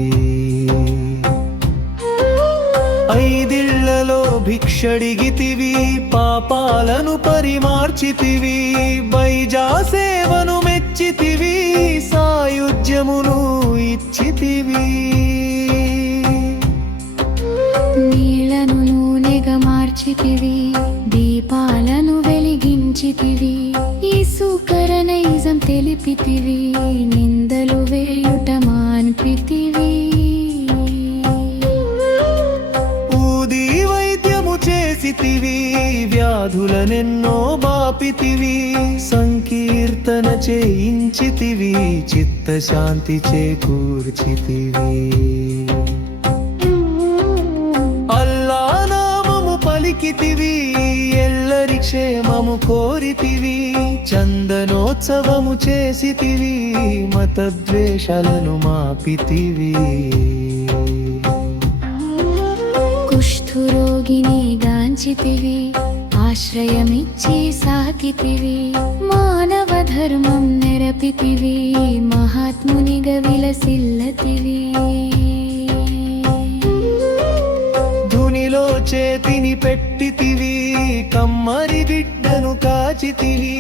ఐదిళ్లలో భిక్షడిగితివి పాపాలను పరిమార్చితివి బైజా సేవను మెచ్చితివి సాయుధ్యమును ఇచ్చితివి నీళ్లను నూనెగా మార్చితివి దీపాలను వెలిగించితివి ఈసుకరనైజం తెలిపితివి నిందలు వేయుట మాన్పితివి ఊది వైద్యము చేసితివి వ్యాధులనెన్నో బాపితివి సంకీర్తన చేయించితివి చిత్తశాంతి చేకూర్చితివి అల్లా నామము పలికితివి ఎల్లరి క్షేమము కోరితివి చందనోత్సవము చేసితివి మతద్వేషాలను మాపితివి కుష్ఠురోగిని గాంచితివి ఆశ్రయమిచ్చి సాకితివి మానవ ధర్మం నెరపితివి మహాత్మునిగా విలసిల్లతివి ధునిలో చేతిని పెట్టితివి కమ్మరి బిడ్డను కాచితివి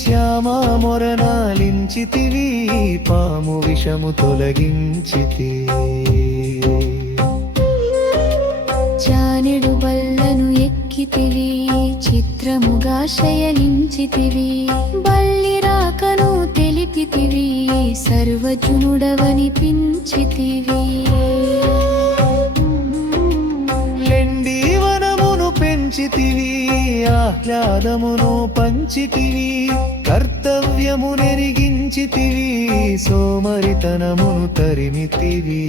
శ్యామ మొరనాలించితివి పాము విషము తొలగించితివి జానెడు బల్లను ఎక్కితివి చిత్రముగా శయనించితివి బల్లి రాకను తెలిపితివి సర్వజనుడవనిపించితివి లెండి వనమును పెంచితివి ఆహ్లాదమును పంచితివి కర్తవ్యము నెరిగించితివి సోమరితనమును తరిమితివి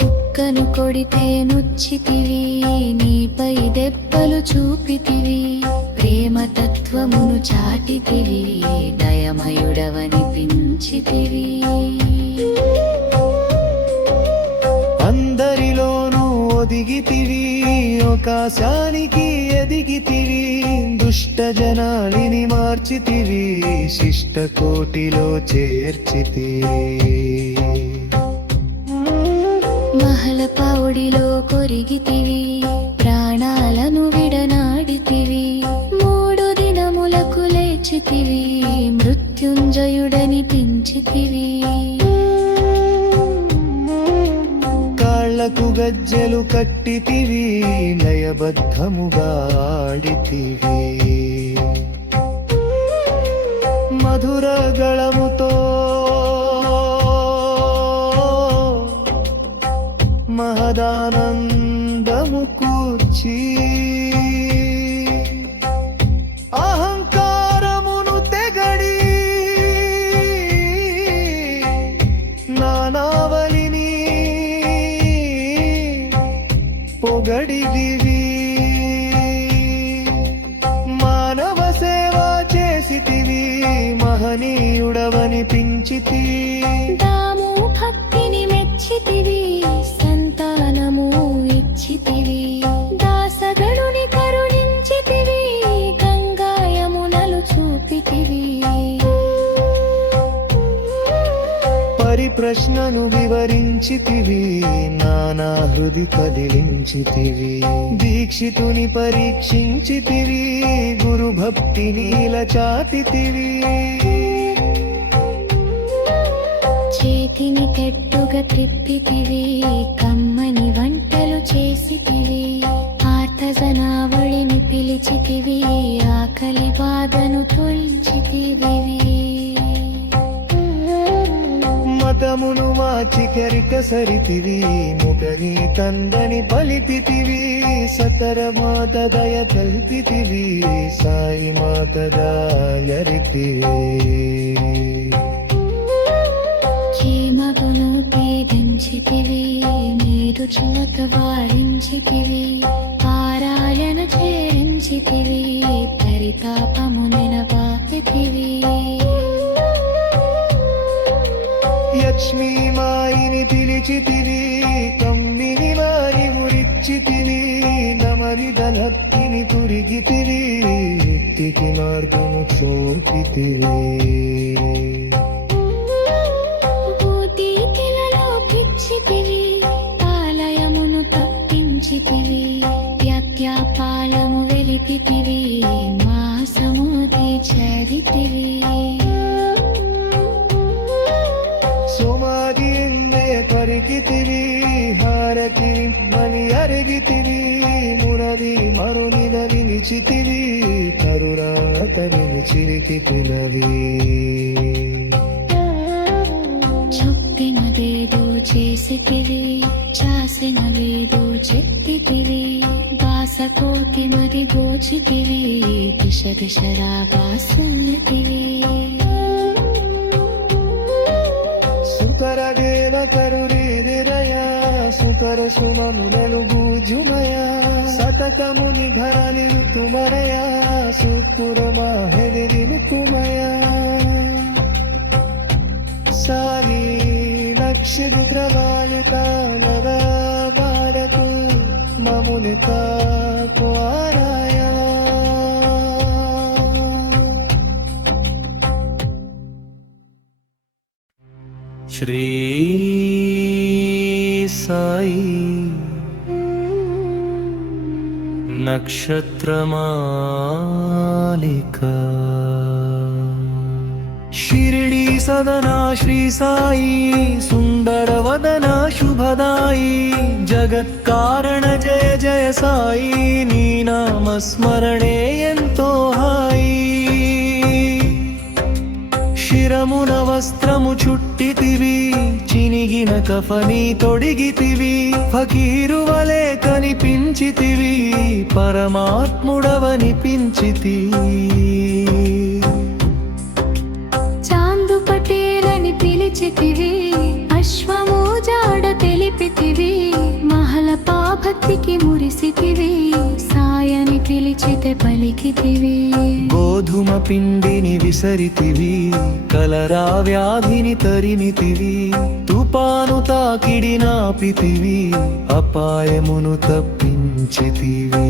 కుక్కను కొడితే నుచ్చితివి నీపై దెబ్బలు చూపితివి ప్రేమతత్వమును చాటితివి దయమయుడవనిపించితివి అందరిలోనూ ఒదిగితివి ఆకాశానికి ఎదిగితివి దుష్ట జనాలిని మార్చితివి శిష్ట కోటిలో చేర్చితివి మహల పౌడిలో కొరిగితివి ప్రాణాలను విడనాడితివి 3 దినములకు లేచితివి మృత్యుంజయుడని పెంచితివి కాళ్లకు గజ్జెలు కట్టితివి లయబద్ధముగా ఆడితివి మధుర గళముతో మహదానందము కూర్చి అహంకారమును తెగడి నానావలిని పొగడిదివి మానవ సేవ చేసితివి మహనీయుడవనిపించితి దాము భక్తిని మెచ్చితివి సంతానము ఇచ్చితివి దాసగణుని కరుణించితివి గంగాయమునలు చూపితివి పరిప్రశ్నను వివరించితివి నానా హృది కదిలించితివి దీక్షితుని పరీక్షించితివి గురు భక్తి నీల చాటితివి చేతిని కెట్టుగా త్రిప్పితివి కమ్మని వంటలు చేసితివి ఆర్తజనావళిని పిలిచితివి ఆకలి బాధను తొలచితివి మతమును మార్చి కెరిక సరితివి ముఖని కందని పలిపితివి సతర మాత దయ తల్పితివి సాయి మాత దయరితే చీమగును పీడించితివి నీదు చిలక వారించితివి పారాయణ చేరించితివి పరితాపమునిన బాపితివి లక్ష్మీ మాయిని పిలిచితివి కమ్మిని వారి మురిచ్చితివి నమరిదలత్తిని తురిగితివి ముక్తికి మార్గము చూపితివి భూతీతిలలో పిచ్చితివి ఆలయమును తప్పించితివి వ్యత్యాపాలము వెలిపితివి మాసముది చరితివి సుమాది ఎన్నే పరికితివి హారతి మని అరిగితివి మురది మరునిన వినిచితివి తరురాతని చిరికి పిలవి చొప్పినదేదో చేసితివి చాసినదేదో చెప్పితివి బాసకోటి మది గోచితివి దిశ దిశరా బాసుతివి సుకర దేవ కరురిరయ సుకర సుమములను భూజుమయ సతతముని భరణి తుమరయ సుకుర మాహెదిరిను కుమయ సారి నక్షరుద్రవాలిత నవ భారతు మమునిత కుమారాయ శ్రీ సాయి నక్షత్రమాలిక షిరిడి సదనా శ్రీ సాయి సుందర వదన శుభదాయి జగత్కారణ జయ జయ సాయి నీ నామస్మరణే ఎంతో హాయి శిరమున వస్త్రము చుట్టితివి చినిగిన కఫని తొడిగితివి ఫకీరు వలె కనిపించితివి పరమాత్ముడవనిపించితివి చాందు పటేలని పిలిచితివి అశ్వము జాడ తెలిపితివి మహల పాభక్తికి మురిసితివి సాయని పిలిచితే పలికితివి గోధుమ పిండిని విసరితివి కలరా వ్యాధిని తరిమితివి తుపాను తాకిడి నాపితివి అపాయమును తప్పించితివి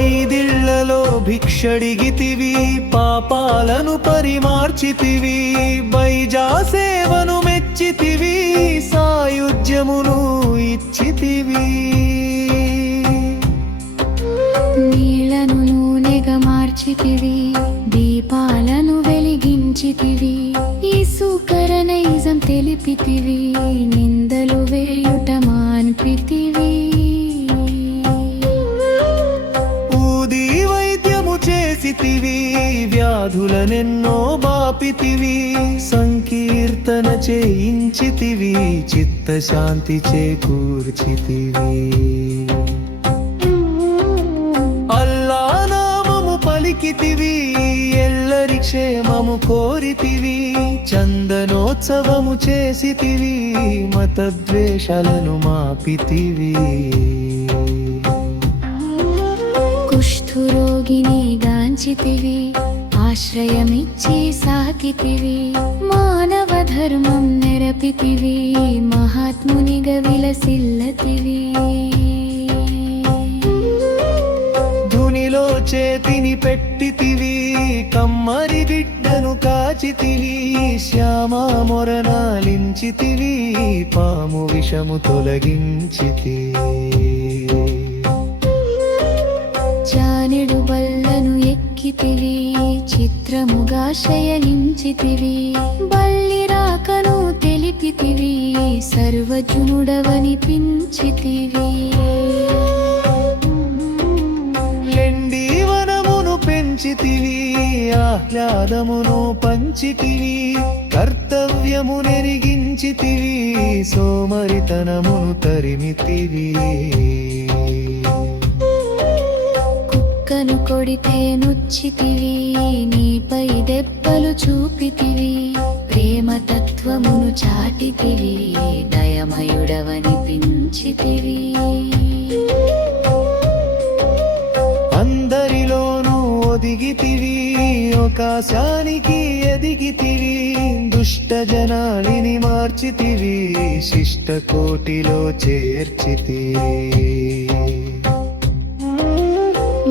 ఐదిళ్లలో భిక్షడిగితివి పాపాలను పరిమార్చితివి బైజా సేవను మెచ్చితివి సాయుధ్యమును ఇచ్చితివి నీళ్లను నూనెగా మార్చితివి దీపాలను వెలిగించితివి ఈసుకర నైజం తెలిపితివి నిందలు వేయుట మాన్పితివి ఊది వైద్యము చేసితివి వ్యాధులనెన్నో బాపితివి సంకీర్తన చేయించితివి చిత్తశాంతి చేకూర్చితివి అల్లా నామము పలికితివి ఎల్లరి క్షేమము కోరితివి చందనోత్సవము చేసితివి మతద్వేషాలను మాపితివి కుష్ఠురోగిని గాంచితివి ఆశ్రయమిచ్చి సాకితివి మానవ ధర్మం నెరపితివి మహాత్మునిగా విలసిల్లతివి ధునిలో చేతిని పెట్టితివి కమ్మరి బిడ్డను కాచితివి శ్యామా మొరనాలించితివి పాము విషము తొలగించితివి జానెడు బల్లను ఎక్కితివి చిత్రముగా శయనించితివి బల్లి రాకను తెలిపితివి సర్వ సర్వజనుడవనిపించితివి లెండి వనమును పెంచితివి ఆహ్లాదమును పంచితివి కర్తవ్యము నెరిగించితివి సోమరితనమును తరిమితివి కుక్కను కొడితే నుచ్చితివి నీపై దెబ్బలు చూపితివి ప్రేమతత్వమును చాటితివి దయమయుడవనిపించితివి అందరిలోనూ ఒదిగితివి ఆకాశానికి ఎదిగితివి దుష్ట జనాలిని మార్చితివి శిష్ట కోటిలో చేర్చితివి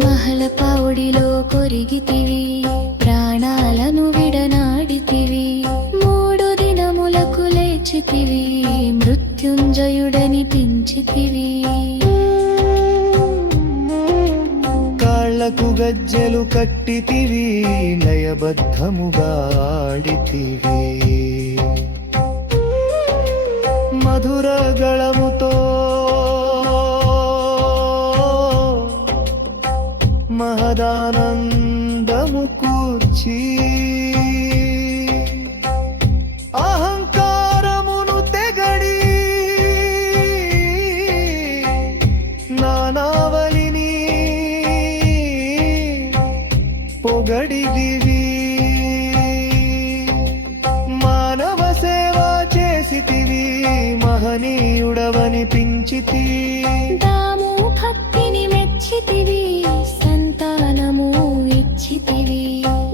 మహల పౌడిలో కొరిగితివి ప్రాణాలను విడనాడితివి 3 దినములకు లేచితివి మృత్యుంజయుడనిపించితివి కాళ్లకు గజ్జెలు కట్టితివి లయబద్ధముగా ఆడితివి మధుర గళముతో మహదానందము కూర్చి అహంకారమును తెగడి నానావలిని పొగడిదివి మానవ సేవ చేసితివి మహనీయుడవనిపించితి దాము భక్తిని మెచ్చితివి సంతానము ఇచ్చితివి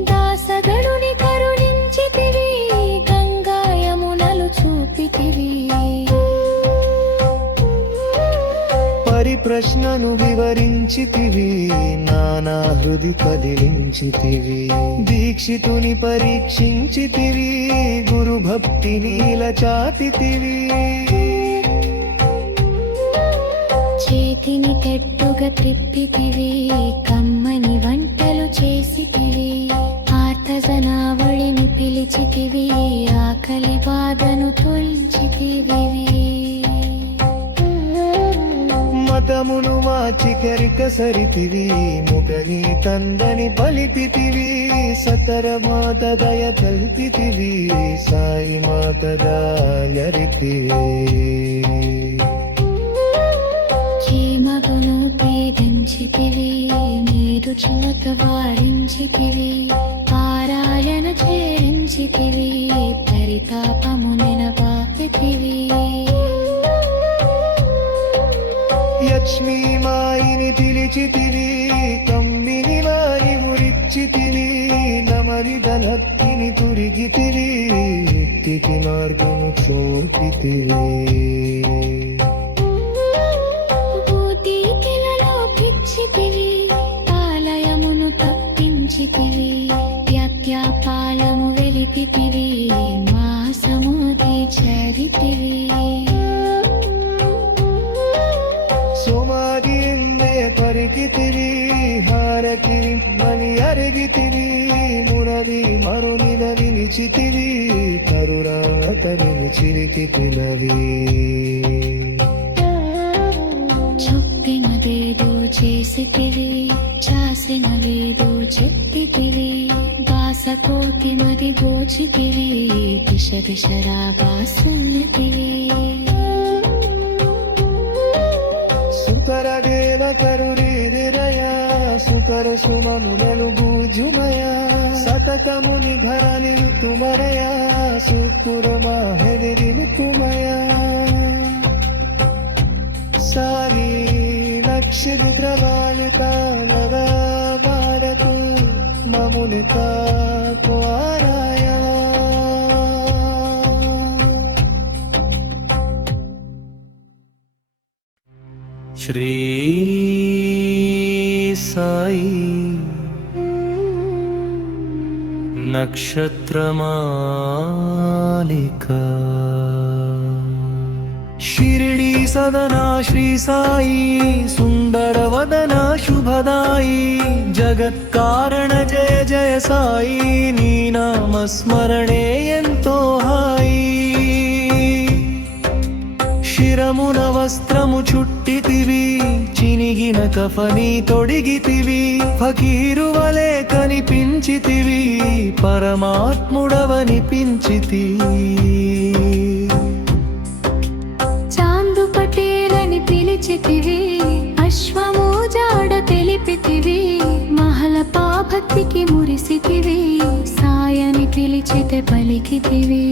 దాసగణుని కరుణించితివి గంగాయమునలు చూపితివి పరిప్రశ్నను వివరించితివి నానా హృది కదిలించితివి దీక్షితుని పరీక్షించితివి గురు భక్తి నీల చాటితివి చేతిని తెట్టుగా త్రిప్పితివి కమ్మని వంటలు చేసితివి ఆర్తజనావళిని పిలిచితివి ఆకలి బాధను తొలచితివి మతమును మార్చి కెరిక సరితివి ముగని తందని పలిపితివి సతర మాత దయ తల్పితివి సాయి మాత దయరితివి చీమగును పీడించితివి నీరు చిలక వారించితివి పారాయణ చేరించితివి పరితాపమునిన పాపితివి లక్ష్మీ మాయిని పిలిచితివి కమ్మిని వారి మురిచ్చితివి నమరిదలత్తిని తురిగితివి ముక్తికి మార్గము చూపితివి భూతికిలలో పిచ్చితివి ఆలయమును తప్పించితివి వ్యత్యాపాలము వెలిపితివి మాసముది చరితివి సుమారి పరికితివి హారతి మని అరిగితివి మురది మరునిద నిలిచితివి కరుణాతరిని చిరికి పిలవి చొప్పినదేదో చేసితివి చాసినదేదో చెప్పితివి దాసకోతి మది దోచితివి దిశ దిశరాగా సున్నితివి సుకర దేవ కరుణీరయ సుకర సుమనులను భూజుమయ సతతముని ధరని తుమరయ సుకుర మాహెదిని తుమయ సారి నక్షత్రవాలిక నగా భారతు మమునిక కుమారాయ శ్రీ సాయి నక్షత్రమాలిక షిరిడి సదనా శ్రీ సాయి సుందర వదన శుభదాయి జగత్కారణ జయ జయ సాయి నీ నామస్మరణే ఎంతో హాయి వస్త్రము చుట్టితివి చినిగిన కఫని తొడిగితివి ఫకీరు వలె కనిపించితివి పరమాత్ముడవనిపించితివి చాందు పటేలని పిలిచితివి అశ్వము జాడ తెలిపితివి మహల పాభక్తికి మురిసితివి సాయని పిలిచితే పలికితివి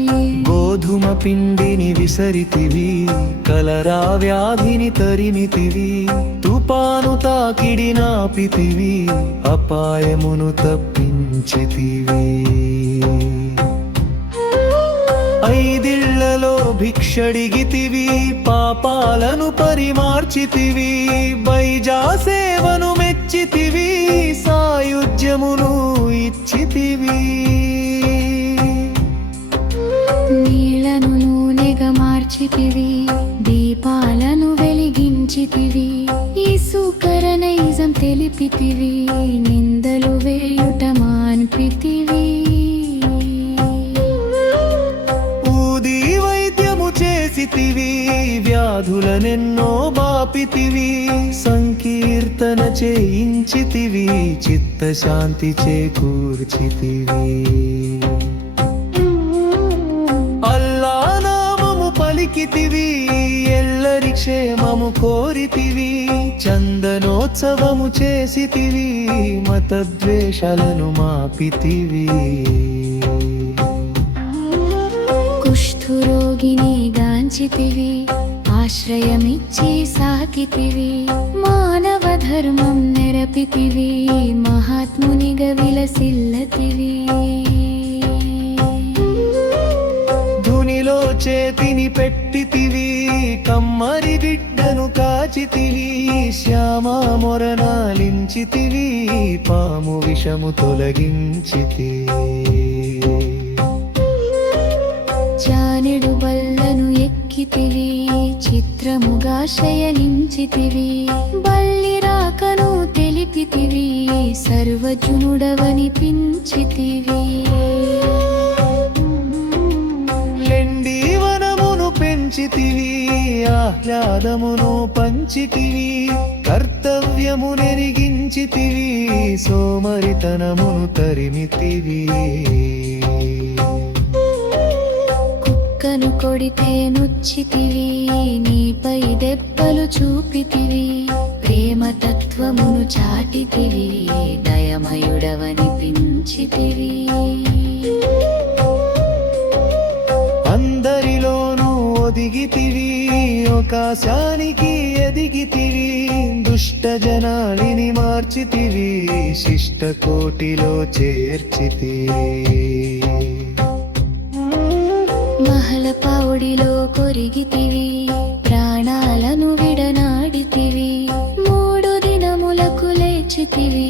గోధుమ పిండిని విసరితివి కలరా వ్యాధిని తరిమితివి తుపాను తాకిడి నాపితివి అపాయమును తప్పించితివి ఐదిళ్లలో భిక్షడిగితివి పాపాలను పరిమార్చితివి బైజా సేవను మెచ్చితివి సాయుధ్యమును ఇచ్చితివి నీళ్లను నూనెగా మార్చితివి దీపాలను వెలిగించితివి ఈసుకర నైజం తెలిపితివి నిందలు వేయుట మాన్పితివి ఊది వైద్యము చేసితివి వ్యాధులనెన్నో బాపితివి సంకీర్తన చేయించితివి చిత్తశాంతి చేకూర్చితివి అల్లా నామము పలికితివి ఎల్లరి క్షేమము కోరితివి చందనోత్సవము చేసితివి మతద్వేషాలను మాపితివి కుష్ఠురోగిని గాంచితివి ఆశ్రయమిచ్చి సాకితివి మానవ ధర్మం నెరపితివి మహాత్మునిగా విలసిల్లతివి ధునిలో చేతిని పెట్టితివి కమ్మరి బిడ్డను కాచితివి శ్యామ మొరనాలించితివి పాము విషము తొలగించితివి జానెడు బల్లను ఎక్కితివి చిత్రముగా శయనించితివి బల్లి రాకను తెలిపితివి సర్వజనుడవనిపించితివి లెండి వనమును పెంచితివి ఆహ్లాదమును పంచితివి కర్తవ్యము నెరిగించితివి సోమరితనమును తరిమితివి కుక్కను కొడితే నుచ్చితివి నీపై దెబ్బలు చూపితివి ప్రేమతత్వమును చాటితివి దయమయుడవనిపించితివి అందరిలోనూ ఒదిగితివి ఆకాశానికి ఎదిగితివి దుష్ట జనాలిని మార్చితివి శిష్ట కోటిలో చేర్చితివి మహల పౌడిలో కొరిగితివి ప్రాణాలను విడనాడితివి 3 దినములకు లేచితివి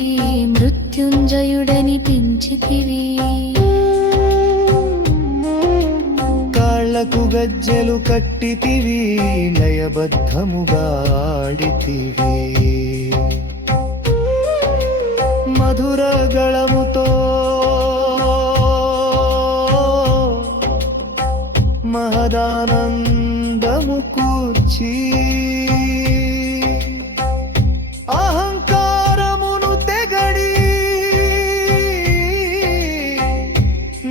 మృత్యుంజయుడని పెంచితివి కాళ్లకు గజ్జెలు కట్టితివి లయబద్ధముగా ఆడితివి మధుర గళముతో మహదానందము కూర్చి అహంకారమును తెగడి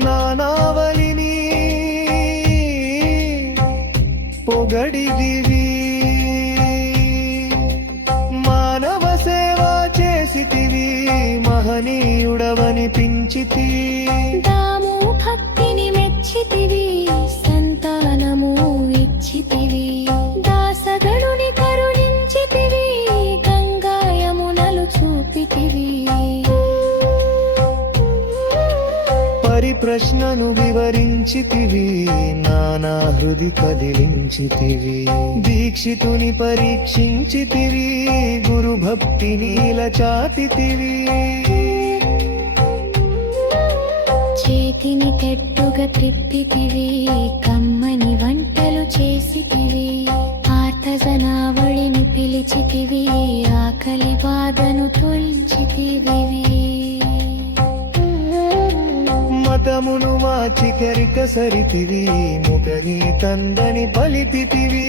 నానావలిని పొగడిదివి మానవ సేవ చేసితివి మహనీయుడవనిపించితి దాము భక్తిని మెచ్చితివి సంతానము ఇచ్చితివి దాసగణుని కరుణించితివి గంగాయమునలు చూపితివి పరిప్రశ్నను వివరించితివి నానా హృది కదిలించితివి దీక్షితుని పరీక్షించితివి గురు భక్తి నీల చాటితివి చేతిని తెట్టుగా తిప్పితివి కమ్మని వంటలు చేసితివి ఆర్తజనావళిని పిలిచితివి ఆకలి బాధను తొలచితివి మతమును మార్చి కెరిక సరితివి ముఖని కందని పలిపితివి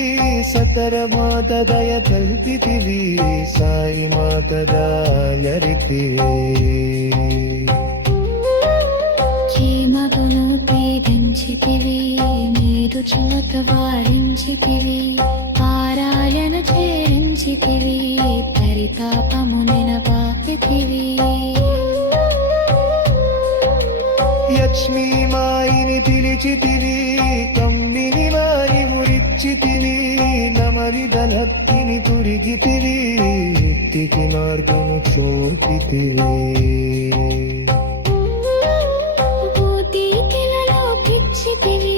సతర మాత దయ కల్పితివి సాయి మాత దయరితివి చీమగును పీడించితివి నీరు చిమత వారించితివి పారాయణ చేరించితివి పరితాపమునిన పాపితివి లక్ష్మీ మాయిని పిలిచితివి కమ్మిని వారి మురిచ్చితివి నమరిదలత్తిని తురిగితివి ముక్తికి మార్గము చూపితివి భూతీకిలలో పిచ్చితివి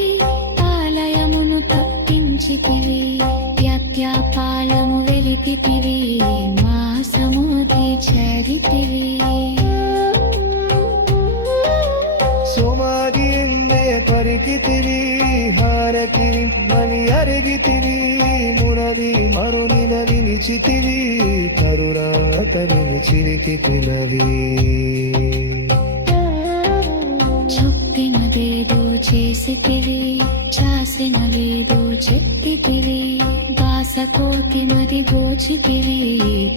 ఆలయమును తప్పించితివి యజ్ఞపాలము వెలిపితివి మాసముది చరితివి సోమాది ఎందే పరికితివి హారతి మని అరిగితివి మురది మరునిన వినిచితివి తరురాతని చిరికితిలవి చొప్పినదేదో చేసితివి చాసినదేదో చెప్పితివి బాసకోతి మది దోచితివి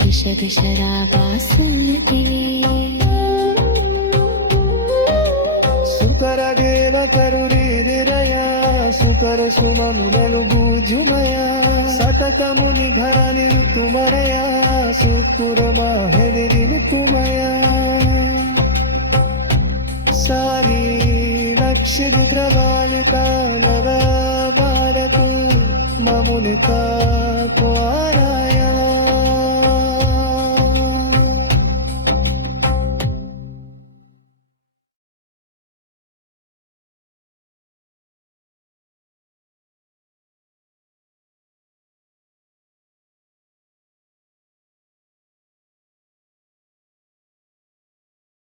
దిశ దిశరా బాసుల్తివి సుకర దేవ కరురిరయ సుకర సుమములను భూజుమయ సతతముని ఘరని తుమరయ సుకుర మాహెదిరిని తుమయ సారి నక్షత్ర బాలిక నవ భారతు మమునికా